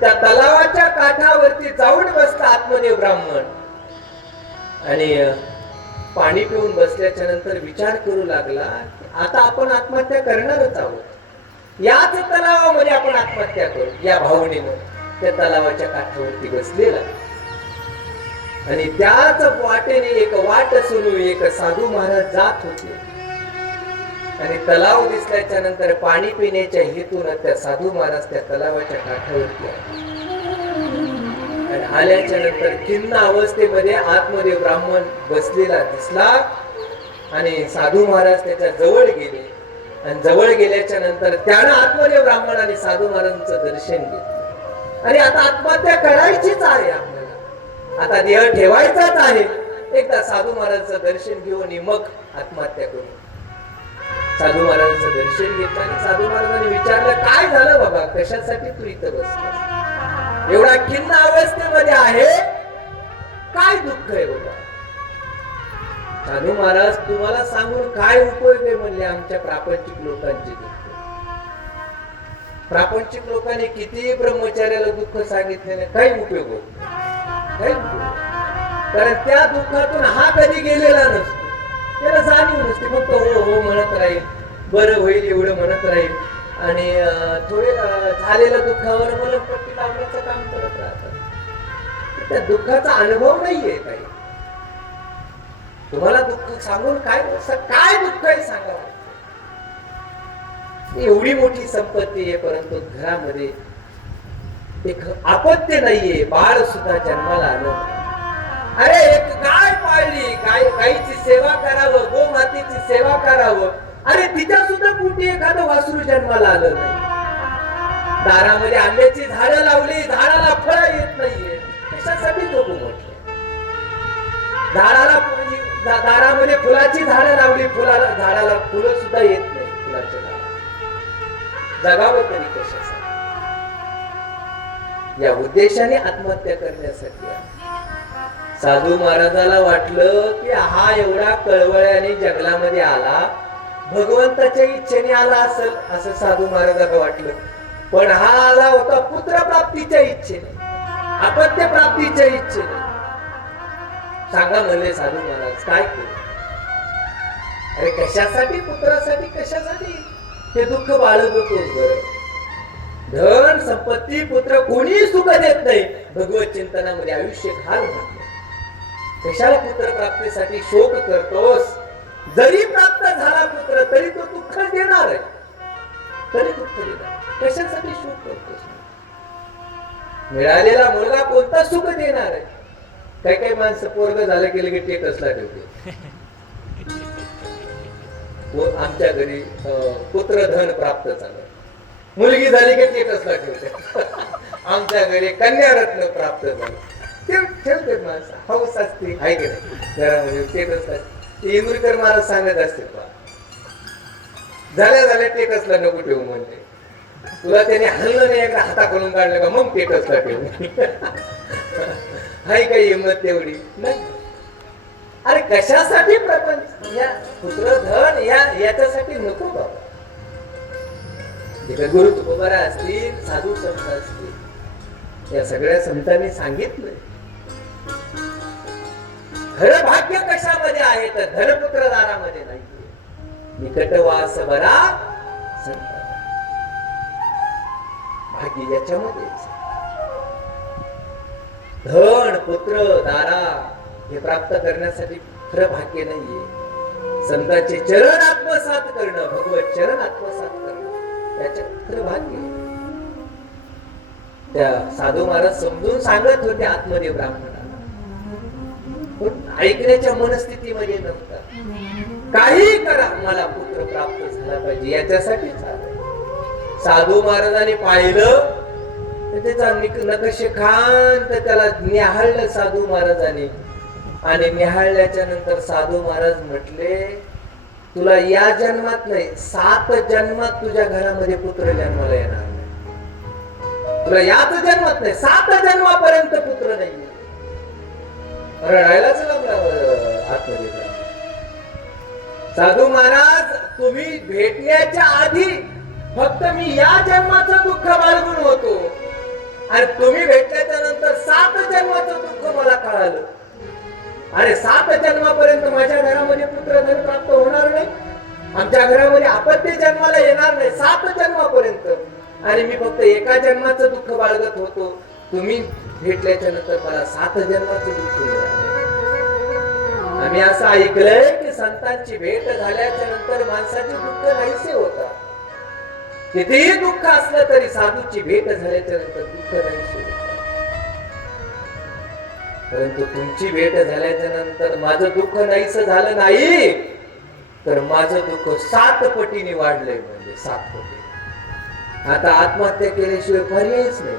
त्या तलावाच्या काठावरती जाऊन बसला आत्मदेव ब्राह्मण. आणि पाणी पिऊन बसल्याच्या नंतर विचार करू लागला आता आपण आत्महत्या करणारच आहोत. याच तलावामध्ये आपण आत्महत्या करू. या भावनेनं त्या तलावाच्या काठावरती बसलेला आणि त्याच वाटेने एक वाट सुरू एक साधू महाराज जात होते. आणि तलाव दिसल्याच्या नंतर पाणी पिण्याच्या हेतून त्या साधू महाराज त्या तलावाच्या काठावरती आले. आणि आल्याच्या नंतर खिन्न अवस्थेमध्ये आत्मदेव ब्राह्मण बसलेला दिसला. आणि साधू महाराज त्याच्या जवळ गेले. आणि जवळ गेल्याच्या नंतर त्यानं आत्मदेव ब्राह्मण आणि साधू महाराजांचं दर्शन घेतलं. आणि आता आत्महत्या करायचीच आहे आपल्याला, आता देह ठेवायचाच आहे. एकदा साधू महाराजांचं दर्शन घेऊन मग आत्महत्या करू. साधू महाराजांचं दर्शन घेतलं आणि साधू महाराजांनी विचारलं काय झालं बाबा, कशासाठी तू इथं बसलास? एवढा खिन्न अवस्थेमध्ये आहे, काय दुःख आहे बाबा? साधू महाराज तुम्हाला सांगून काय उपयोग आहे म्हणले आमच्या प्रापंचिक लोकांचे दुःख. प्रापंचिक लोकांनी किती ब्रह्मचार्याला दुःख सांगितलेले काही उपयोग होत नाही. काही उपयोग होत नाही. कारण त्या दुःखातून हा कधी गेलेला नसतो, त्याला जाणीव नसते. फक्त हो हो म्हणत राहील, बरं होईल एवढं म्हणत राहील आणि थोडे झालेल्या दुःखावर मलमपट्टी लावण्याचं काम करत राहतात. त्या दुःखाचा अनुभव नाहीये काही. तुम्हाला दुःख सांगून काय काय दुःख आहे सांगा. एवढी मोठी संपत्ती आहे परंतु घरामध्ये एक आपत्य नाहीये. बाळ सुद्धा जन्माला आलं. अरे एक गाय पाळली, गायीची सेवा करावं, गोमातेची सेवा करावं, अरे तिच्या सुद्धा पोटी एखादं वासरू जन्माला आलं नाही. दारामध्ये आंब्याची झाडं लावली, झाडाला फळं येत नाहीये, कशासाठी तो म्हटलं. दारामध्ये फुलाची झाडं लावली, झाडाला फुलं सुद्धा येत नाही. फुलाच्या झाडाला जगावं तरी कशासाठी. या उद्देशाने आत्महत्या करण्यासाठी. साधू महाराजाला वाटलं की हा एवढा कळवळ्याने जंगलामध्ये आला, भगवंताच्या इच्छेने आला असेल असं साधू महाराजाला वाटलं. पण हा आला होता पुत्र प्राप्तीच्या इच्छेने, अपत्य प्राप्तीच्या इच्छेने. सांगा म्हणले साधू महाराज काय केलं. अरे कशासाठी, पुत्रासाठी, कशासाठी ते दुःख बाळगतोस बरं. धन संपत्ती पुत्र कोणी सुख देत नाही. भगवत चिंतनामध्ये आयुष्य घाल म्हटलं. कशाला पुत्र प्राप्तीसाठी शोक करतोस. जरी प्राप्त झाला पुत्र तरी तो दुःख देणार आहे, तरी दुःख देणार. कशासाठी शोक करतोस. मिळालेला मुलगा कोणता सुख देणार आहे. काही काही माणसं पोरग झालं की लगेच टेटसला ठेवते. आमच्या घरी पुत्र धन प्राप्त झालं, मुलगी झाली की टेटसला ठेवते. आमच्या घरी कन्यारत्न प्राप्त झालं, ते ठेवते माणसं. हौस असते आहे की नाही घरामध्ये टेटसला. इंगुरीकर महाराज सांगत असते झाल्या टेटसला नको ठेवू म्हणते. तुला त्याने हल्लं नाही एकदा हाताकडून काढलं का मग टेटसला ठेवू. हाय काही हिंमत तेवढी नाही. अरे कशासाठी प्रपंच. या पुत्र धन याच्यासाठी नको बाबा. तिथे गुरु तुकोबारा असतील, साधू संत असतील, या सगळ्या संतांनी सांगितलंय खरं भाग्य कशामध्ये आहे तर धनपुत्र दारामध्ये नाही. निकटवास बरा संत भाग्य याच्यामध्येच. धन पुत्र दारा हे प्राप्त करण्यासाठी खरं भाग्य नाहीये. संतांचे चरण आत्मसात करणं, भगवत चरण आत्मसात करणं याच्यात खरं भाग्य. त्या साधू महाराज समजून सांगत होते आत्मदेव ब्राह्मणाला, पण ऐकण्याच्या मनस्थितीमध्ये नव्हता. काही करा मला पुत्र प्राप्त झाला पाहिजे याच्यासाठी साधू महाराजांनी पाहिलं त्याचा नकशे खान तर त्याला निहाळलं साधू महाराजांनी. आणि निहाळल्याच्या नंतर साधू महाराज म्हटले तुला या जन्मात नाही 7 जन्मात तुझ्या घरामध्ये पुत्र जन्माला येणार नाही. तुला याच जन्मात नाही 7 जन्मापर्यंत पुत्र नाही. रडायलाच लागला आत्मदेव. साधू महाराज तुम्ही भेटण्याच्या आधी फक्त मी या जन्माचं दुःख बाळगून होतो आणि तुम्ही भेटल्याच्या नंतर 7 जन्माचं दुःख मला कळालं. आणि 7 जन्मापर्यंत माझ्या घरामध्ये पुत्र धन प्राप्त होणार नाही. आमच्या घरामध्ये अपत्य जन्माला येणार नाही 7 जन्मापर्यंत. आणि मी फक्त एका जन्माचं दुःख बाळगत होतो. तुम्ही भेटल्याच्या नंतर मला 7 जन्माचं दुःख मिळालं. आम्ही असं ऐकलंय की संतांची भेट झाल्याच्या नंतर माणसाचे दुःख नाहीसे होतात. कितीही दुःख असलं तरी साधूची भेट झाल्याच्या नंतर दुःख नाहीसे होतात. परंतु तुमची भेट झाल्याच्या नंतर माझं दुःख नाहीस झालं नाही तर माझं दुःख 7 पटीने वाढलंय. म्हणजे 7 पटीने. आता आत्महत्या केल्याशिवाय पर्यायच नाही.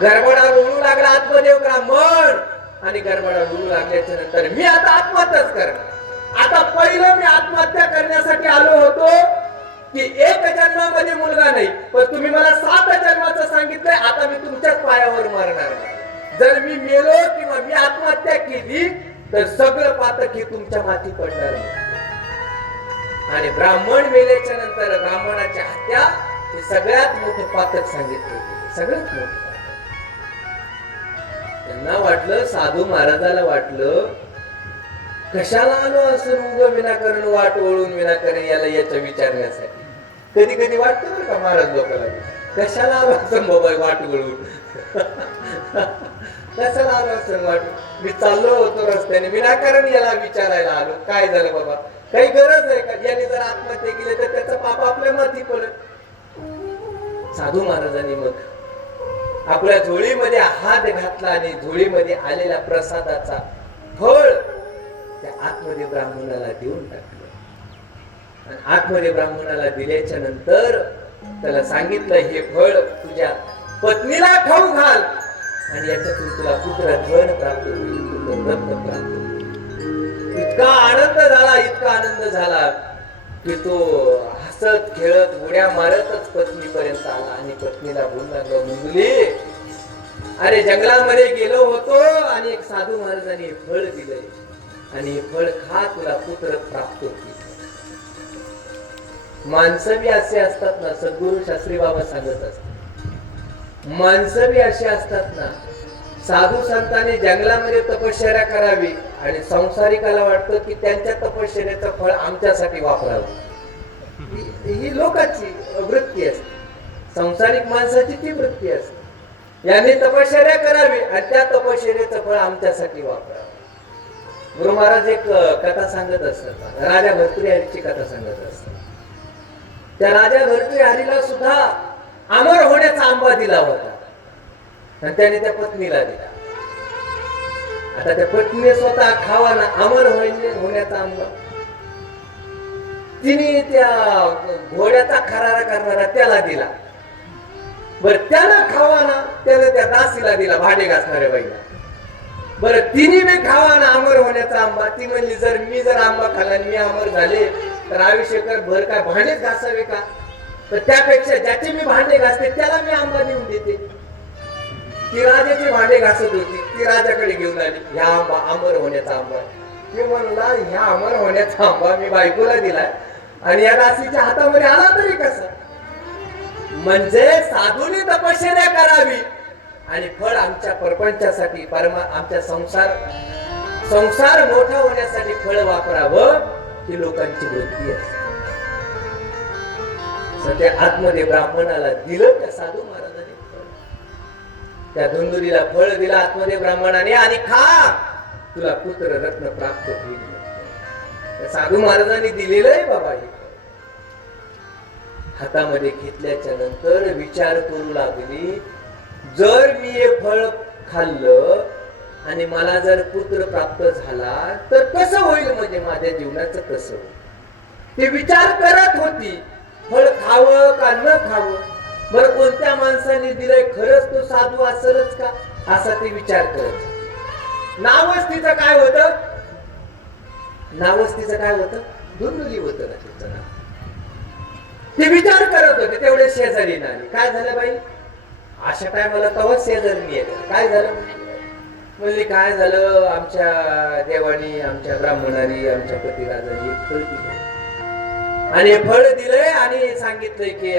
गडबडा बोलू लागला आत्मदेव ब्राह्मण आणि गडबडा बोलू लागल्याच्या नंतर मी आता आत्महत्याच करणार. आता पहिलं मी आत्महत्या करण्यासाठी आलो होतो की 1 जन्मामध्ये मुलगा नाही, पण तुम्ही मला 7 जन्माचं सांगितलंय. आता मी तुमच्याच पायावर मारणार. जर मी मेलो किंवा मी आत्महत्या केली तर सगळं पातक हे तुमच्या माती पडणार नाही. आणि ब्राह्मण मेल्याच्या नंतर ब्राह्मणाच्या हत्या हे सगळ्यात मोठं पातक सांगितलं गेलं. सगळ्यात मोठं पातक. त्यांना वाटलं, साधू महाराजाला वाटलं, कशाला आलो असं उग विनाकारण वाट ओळून विनाकारण याला याच्या विचारण्यासाठी. कधी कधी वाटतं बरं का महाराज लोकांना, कशाला आलो असं बाबा वाट वळून कशाला आलो असं वाट. मी चाललो होतो रस्त्याने, विनाकारण याला विचारायला आलो, काय झालं बाबा, काही गरज आहे का, याने जर आत्महत्या केली तर त्याचं पाप आपल्या माथी पडत. साधू महाराजांनी मग आपल्या झोळीमध्ये हात घातला आणि झोळीमध्ये आलेला प्रसादाचा फळ त्या आतमध्ये ब्राह्मणाला देऊन टाकलं. आणि आतमध्ये ब्राह्मणाला दिल्याच्या नंतर त्याला सांगितलं, हे फळ तुझ्या पत्नीला खाऊ घाल आणि याच्यातून तुला पुत्र धन प्राप्त होईल, पुत्र रत्न प्राप्त होईल. इतका आनंद झाला, इतका आनंद झाला की तो हसत खेळत उड्या मारतच पत्नीपर्यंत आला आणि पत्नीला बोलू लागला, मुंगली, अरे जंगलामध्ये गेलो होतो आणि एक साधू महाराजांनी हे फळ दिलंय आणि हे फळ खा, तुला पुत्र प्राप्त होईल. माणसं बी असे असतात ना, सद्गुरु शास्त्री बाबा सांगत असतात, माणसं बी अशी असतात ना, साधू संतांनी जंगलामध्ये तपश्चर्या करावी आणि संसारिकाला वाटतं की त्यांच्या तपश्चर्याचं फळ आमच्यासाठी वापरावं. ही लोकांची वृत्ती असते, संसारिक माणसाची ती वृत्ती असते. यांनी तपश्चर्या करावी आणि त्या तपश्चर्याचं फळ आमच्यासाठी वापरावं. गुरु महाराज एक कथा सांगत असतात, राजा भर्तृहरीची कथा सांगत असतात. त्या राजा भर्तृहरीला सुद्धा अमर होण्याचा आंबा दिला होता आणि त्याने त्या पत्नीला दिला. आता त्या पत्नीने स्वतः खावा ना अमर होण्याचा आंबा, तिने त्या घोड्याचा खरारा करणारा त्याला दिला. बर त्याला खावा ना, त्याने त्या दासीला दिला, भांडे घासणाऱ्या बाईला. बरं तिने मी खावा ना अमर होण्याचा आंबा. ती म्हणली, जर आंबा खाल्ला आणि मी अमर झाले तर आयुष्यभर भर काय भांडेच घासावे का, तर त्यापेक्षा ज्याचे मी भांडे घासते त्याला मी आंबा देऊन देते. ती राजाचे भांडे घासत होती, ती राजाकडे घेऊन आली, ह्या आंबा अमर होण्याचा आंबा. मी म्हणला, ह्या अमर होण्याचा आंबा मी बायकोला दिलाय आणि या दासीच्या हातामध्ये आला तरी कसा. म्हणजे साधूने तपश्चर्या करावी आणि फळ आमच्या परपंचासाठी, आमच्या संसार मोठा होण्यासाठी फळ वापरावं, ही लोकांची वृत्ती असते. सध्या आतमध्ये ब्राह्मणाला दिलं त्या साधू महाराजांनी, त्या धुंदुरीला फळ दिला आतमध्ये ब्राह्मणाने आणि खा, तुला पुत्र रत्न प्राप्त होईल. त्या साधू महाराजांनी दिलेलं आहे बाबा. हे हातामध्ये घेतल्याच्या नंतर विचार करू लागली, जर मी हे फळ खाल्लं आणि मला जर पुत्र प्राप्त झाला तर कसं होईल, म्हणजे माझ्या जीवनाचं कसं होईल. ते विचार करत होती, फळ खावं का न खावं. बरं कोणत्या माणसाने दिलंय, खरंच तो साधू असेलच का, असा ते विचार करत. नावच तिचं काय होतं, धुंदुली होतं ना तिचं नाव. ते विचार करत होते तेवढे शेजारी नाली. काय झालं बाई, अशा टायमाला तेव्हा शेजारी येत. काय झालं म्हणली, काय झालं, आमच्या देवानी, आमच्या ब्राह्मणाने, आमच्या पतिराजांनी फळ दिले आणि फळ दिलंय आणि सांगितलंय की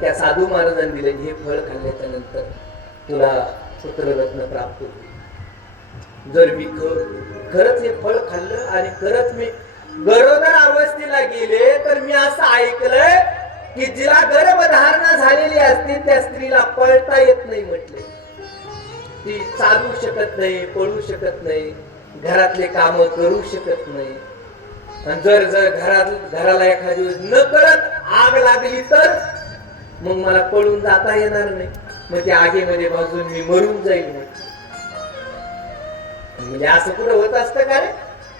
त्या साधू महाराजांनी दिले, हे फळ खाल्ल्याच्या नंतर तुला पुत्ररत्न प्राप्त होईल. जर मी खरंच हे फळ खाल्लं आणि खरंच मी गरोदर अवस्थेला गेले तर मी असं ऐकलंय की जिला गर्भधारणा झालेली असते त्या स्त्रीला पळता येत नाही म्हटले. ती चालू शकत नाही, पळू शकत नाही, घरातले काम करू शकत नाही. आणि जर घराला एखादी न कळत आग लागली तर मग मला पळून जाता येणार नाही, मग त्या आगीमध्ये भाजून मी मरून जाईल. म्हणजे असं कुठं होत असतं का रे,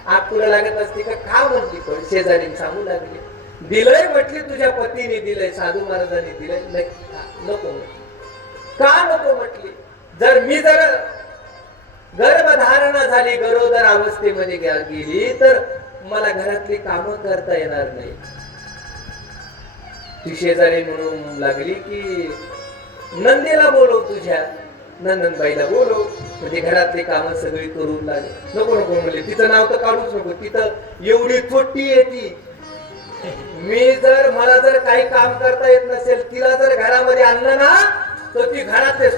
आग कुठं लागत असते का. खा म्हटली, पण शेजारी सांगू लागली, दिलंय म्हटली, तुझ्या पतीने दिलंय, साधू महाराजांनी दिलंय, नको का नको म्हटली. जर गर्भधारणा झाली, गरोदर अवस्थेमध्ये गेली तर मला घरातली कामं करता येणार नाही. ती शेजारी म्हणून लागली की नंदीला बोलव तुझ्या. नंदनबाईला बोलव. म्हणजे घरातली कामं सगळी करून लागले. नको नको म्हणले, तिचं नाव तर काढूच नको, तिथं एवढी छोटी आहे ती. मला जर काही काम करता येत नसेल, तिला जर घरामध्ये आणलं ना तर ती घरातले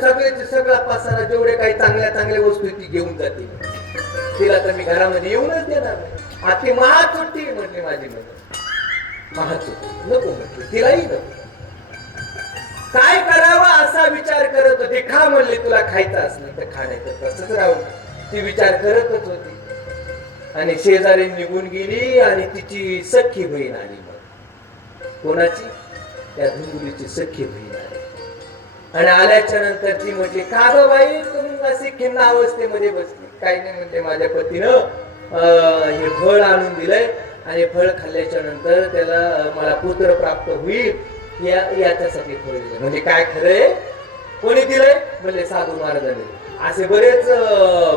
सगळा पसारा जेवढे काही चांगल्या चांगल्या वस्तू ती घेऊन जाते. तिला तर मी घरामध्ये येऊनच देणार नाही. आता ती महाचुट्टी म्हटली माझी मदत, महाचुट्टी नको म्हटली, तिलाही नको. काय करावं असा विचार करत होती. खा म्हणले, तुला खायचं असलं तर खा, नाही तर तसंच राहू. ती विचार करतच होती. आणि शेजारी निघून गेली आणि तिची सख्खी बहीण आली. मग कोणाची? त्या धुंगुलीची सख्खी बहीण आली. आणि आल्याच्या नंतर ती म्हटली, का ग बाई तुम्ही अशी खिन्न अवस्थेमध्ये बसली? काही नाही म्हणते, माझ्या पतीनं हे फळ आणून दिलंय आणि फळ खाल्ल्याच्या नंतर त्याला मला पुत्र प्राप्त होईल याच्यासाठी फळ दिलं. म्हणजे काय खरंय? कोणी दिलंय? म्हणले साधू महाराजांनी. असे बरेच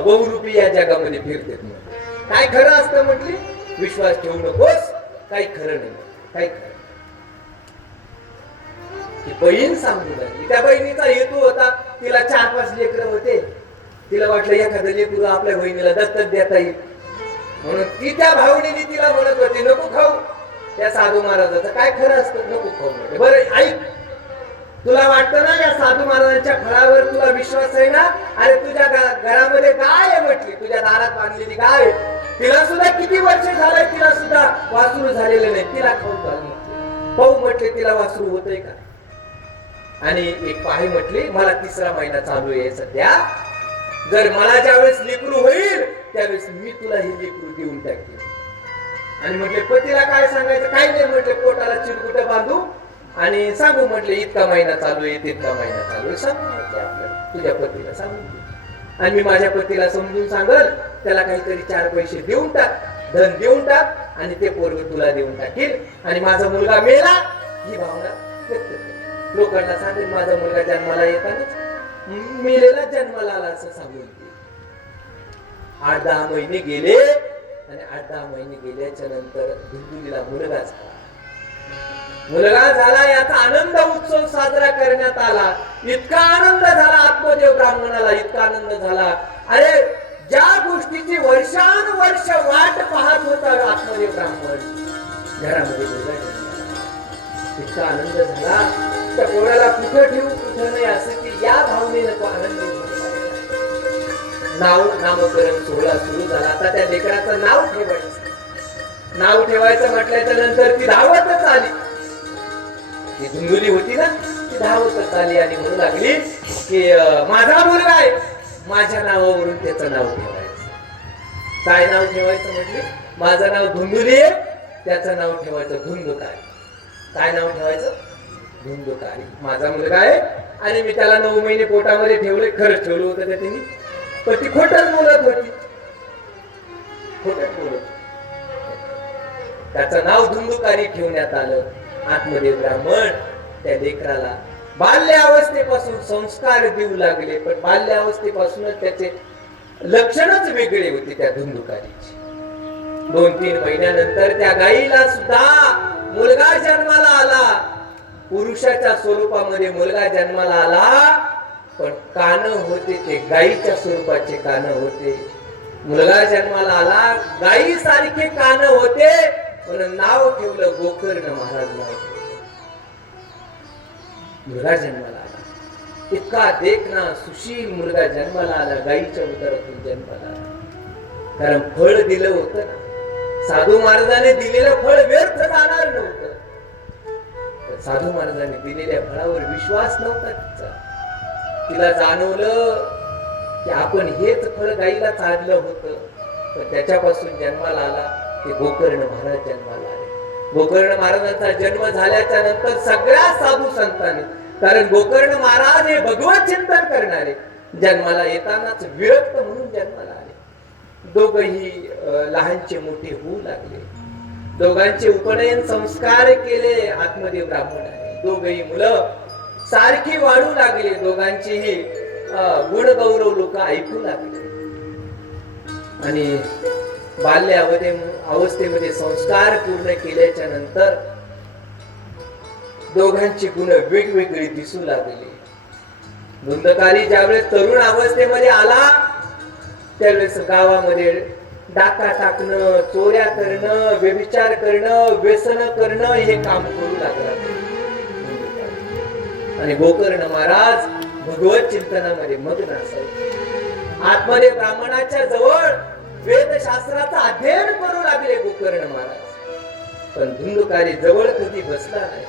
बहुरूपी या जगामध्ये फिरतात. काय खरं असतं म्हटली? विश्वास ठेवू नकोस, काही खरं नाही, काही खरं. ती बहीण सांगू लागली. त्या बहिणीचा हेतू होता, तिला 4-5 लेकरं होते. तिला वाटलं एखादं लेकरू आपल्या बहिणीला दत्तक देता येईल, म्हणून ती त्या भावनेने तिला म्हणत होती, नको खाऊ. त्या साधू महाराजाचं काय खरं असतं? नको खाऊ म्हणजे. बरं ऐक, तुला वाटतं ना या साधू महाराजांच्या फळावर तुला विश्वास आहे ना? अरे तुझ्या घरामध्ये गाय आहे म्हटली, तुझ्या दारात बांधलेली गाय, तिला सुद्धा किती वर्ष झालंय, तिला सुद्धा वासरू झालेलं नाही, तिला खाऊ घाल. पाहू म्हटले तिला वासरू होतंय का. आणि एक पाही म्हटली, मला 3रा महिना चालू आहे सध्या, जर मला ज्यावेळेस लेकरू होईल त्यावेळेस मी तुला ही लेकरू देऊन टाकेन. आणि म्हटले पतीला काय सांगायचं? काही नाही म्हटले, पोटाला चिरकुट बांधू आणि सांगू म्हटले, इतका महिना चालू आहे, तितका महिना चालू आहे, सांगू म्हटले आपल्याला, तुझ्या पतीला सांगू. आणि मी माझ्या पतीला समजून सांगल, त्याला काहीतरी 4 पैसे देऊन टाक, धन देऊन टाक, आणि ते पोरग तुला देऊन टाकील. आणि माझा मुलगा मेला ही भावना व्यक्त कर. लोकांना सांगेल माझा मुलगा जन्माला येतानाच मेलेला जन्माला आला असं सांगून. 8-10 महिने गेले आणि 8-10 महिने गेल्याच्या नंतर धुंदुलीला मुलगा झाला. याचा आनंद उत्सव साजरा करण्यात आला. इतका आनंद झाला आत्मदेव ब्राह्मणाला, इतका आनंद झाला. अरे ज्या गोष्टीची वर्षानुवर्ष वाट पाहत होता आत्मदेव ब्राह्मण, घरामध्ये मुलगा जन्माला. इतका आनंद झाला, त्या पोराला कुठं ठेवू कुठं नाही असं की या भावनेनं तो आनंद नामकरण सोहळा सुरू झाला. आता त्या लेकराचं नाव ठेवायचं म्हटल्याच्या नंतर ती धावतच आली. ती धुंदुली होती ना, ती धावतच आली आणि म्हणू लागली की माझा मुलगा आहे, माझ्या नावावरून त्याचं नाव ठेवायचं. काय नाव ठेवायचं म्हटले? माझं नाव धुंदुली आहे, त्याचं नाव ठेवायचं धुंदुकारी. काय नाव ठेवायचं? धुंदुकारी. माझा मुलगा आहे आणि मी त्याला 9 महिने पोटामध्ये ठेवले. खरंच ठेवलं होतं का त्यांनी? पण ती खोटच बोलत होती, खोटच बोलत. त्याचं नाव धुंदुकारी ठेवण्यात आलं. आत्मदेव ब्राह्मण त्या लेकराला बाल्य अवस्थेपासून संस्कार देऊ लागले, पण बाल्य अवस्थेपासूनच त्याचे लक्षणच वेगळे होते त्या धुंदुकारीची. 2-3 महिन्यानंतर त्या गाईला सुद्धा मुलगा जन्माला आला. पुरुषाच्या स्वरूपामध्ये मुलगा जन्माला आला, पण कान होते ते गाईच्या स्वरूपाचे कान होते. मुलगा जन्माला आला, गाई सारखे कान होते, पण नाव ठेवलं गोकर्ण महाराज नाव. मुलगा जन्माला आला, इतका देखना सुशील मुलगा जन्माला आला, गाईच्या उदरातून जन्माला आला. कारण फळ दिलं होतं ना, साधू महाराजांनी दिलेलं फळ व्यर्थ जाणार नव्हतं. साधू महाराजांनी दिलेल्या फळावर विश्वास नव्हता तिचा. तिला जाणवलं की आपण हेच फळ गाईला चाललं होतं, पण त्याच्यापासून जन्माला आला ते गोकर्ण महाराज जन्माला आले. गोकर्ण महाराजांचा जन्म झाल्याच्या नंतर सगळ्या साधू संतांनी, कारण गोकर्ण महाराज हे भगवत चिंतन करणारे, जन्माला येतानाच विरक्त म्हणून जन्माला आले. दोघही लहानचे मोठे होऊ लागले. दोघांचे उपनयन संस्कार केले आत्मदेव ब्राह्मणाने. दोघही मुलं सारखी वाढू लागली. दोघांचीही गुणगौरव लोक ऐकू लागले. आणि बाल्य अवस्थेमध्ये संस्कार पूर्ण केल्याच्या नंतर दोघांची गुण वेगवेगळी दिसू लागली. धुंदकारी ज्यावेळेस तरुण अवस्थेमध्ये आला त्यावेळेस गावामध्ये डाका टाकणं, चोऱ्या करणं, व्यभिचार करणं, व्यसन करणं हे काम करू लागला. आणि गोकर्ण महाराज भगवत चिंतनामध्ये मग्न असायचे. आतमध्ये ब्राह्मणाच्या जवळ वेदशास्त्राचा अध्ययन करू लागले गोकर्ण महाराज. पण धुंदकारी जवळ कधी बसला नाही.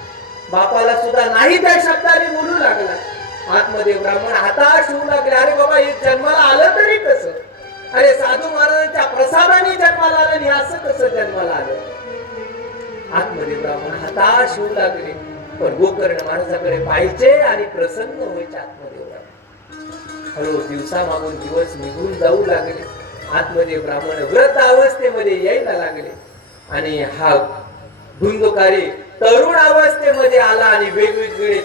बापाला सुद्धा नाही त्या शब्दाने बोलू लागला. आतमध्ये ब्राह्मण हताश होऊ लागले. अरे बाबा हे जन्माला आलं तरी कसं? अरे साधू महाराजांच्या प्रसादाने जन्माला आलं आणि असं कसं जन्माला आलं? आतमध्ये ब्राह्मण हताश होऊ लागले. पण गोकर्ण महाराजाकडे पाहिजे आणि प्रसन्न व्हायचे आतमध्ये. हळू दिवसामागून दिवस निघून जाऊ लागले. आतमध्ये ब्राह्मण व्रत अवस्थेमध्ये यायला लागले. आणि हा धुंदकारी तरुण अवस्थेमध्ये आला आणि वेगवेगळे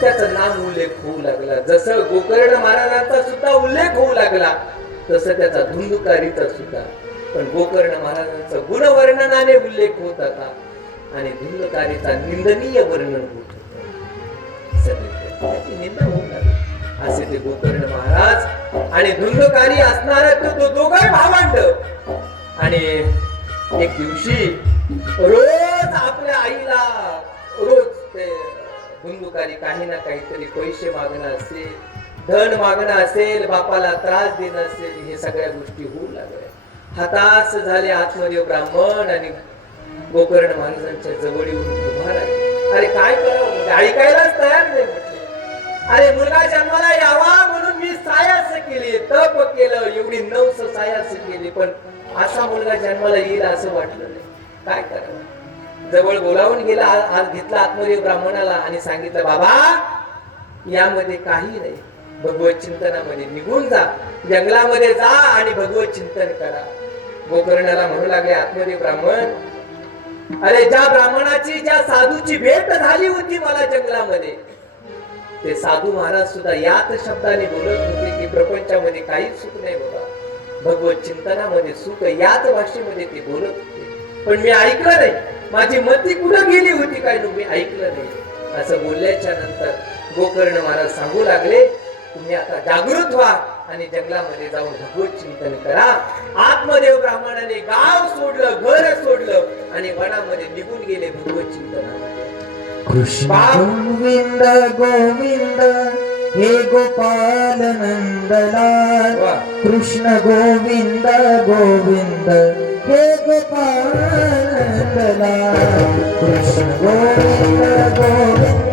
त्याचं नाम उल्लेख होऊ लागला. जसं गोकर्ण महाराजांचा सुद्धा उल्लेख होऊ लागला तसं त्याचा धुंदकारीचा सुद्धा. पण गोकर्ण महाराजांचा गुणवर्णनाने उल्लेख होत होता आणि धुंदकारीचा निंदनीय वर्णन होत होतं. त्याची निंदा होऊ लागली. असे ते गोकर्ण महाराज आणि धुंदकारी असणारा तो दोघे भावंड. आणि एक दिवशी रोज आपल्या आईला रोज ते धुंदकारी काही ना काहीतरी पैसे मागणं असेल, धन मागणं असेल, बापाला त्रास देणं असेल, हे सगळ्या गोष्टी होऊ लागल्या. हताश झाले आत्मदेव ब्राह्मण आणि गोकर्ण महाराजांच्या जवळ येऊन उभा राहिले. अरे काय करावं? ऐकायलाच तयार नाही म्हटले. अरे मुलगा जन्माला यावा म्हणून मी सायास केली, तप केलं, एवढी 9 सायास केली, पण असा मुलगा जन्माला येईल असं वाटलं नाही. काय करावं? जवळ बोलावून गेला, आज घेतला आत्मदेव ब्राह्मणाला आणि सांगितलं, बाबा यामध्ये काही नाही, भगवत चिंतनामध्ये निघून जा, जंगलामध्ये जा आणि भगवत चिंतन करा. गोकर्णाला म्हणू लागले आत्मदेव ब्राह्मण, अरे ज्या ब्राह्मणाची, ज्या साधूची भेट झाली होती मला जंगलामध्ये, ते साधू महाराज सुद्धा याच शब्दाने बोलत होते की प्रपंचामध्ये काहीच सुख नाही बाबा, भगवत चिंतनामध्ये सुख, याच भाषेमध्ये ते बोलत होते. पण मी ऐकलं नाही, माझी मती कुठं गेली होती काय मी ऐकलं नाही. असं बोलल्याच्या नंतर गोकर्ण महाराज सांगू लागले, तुम्ही आता जागृत व्हा आणि जंगलामध्ये जाऊन भगवत चिंतन करा. आत्मदेव ब्राह्मणाने गाव सोडलं, घर सोडलं आणि वनामध्ये निघून गेले भगवत चिंतनामध्ये. कृष्ण गोविंद गोविंद हे गोपाल नंदलाल, कृष्ण गोविंद गोविंद हे गोपाल नंदलाल, कृष्ण गोविंद गोविंद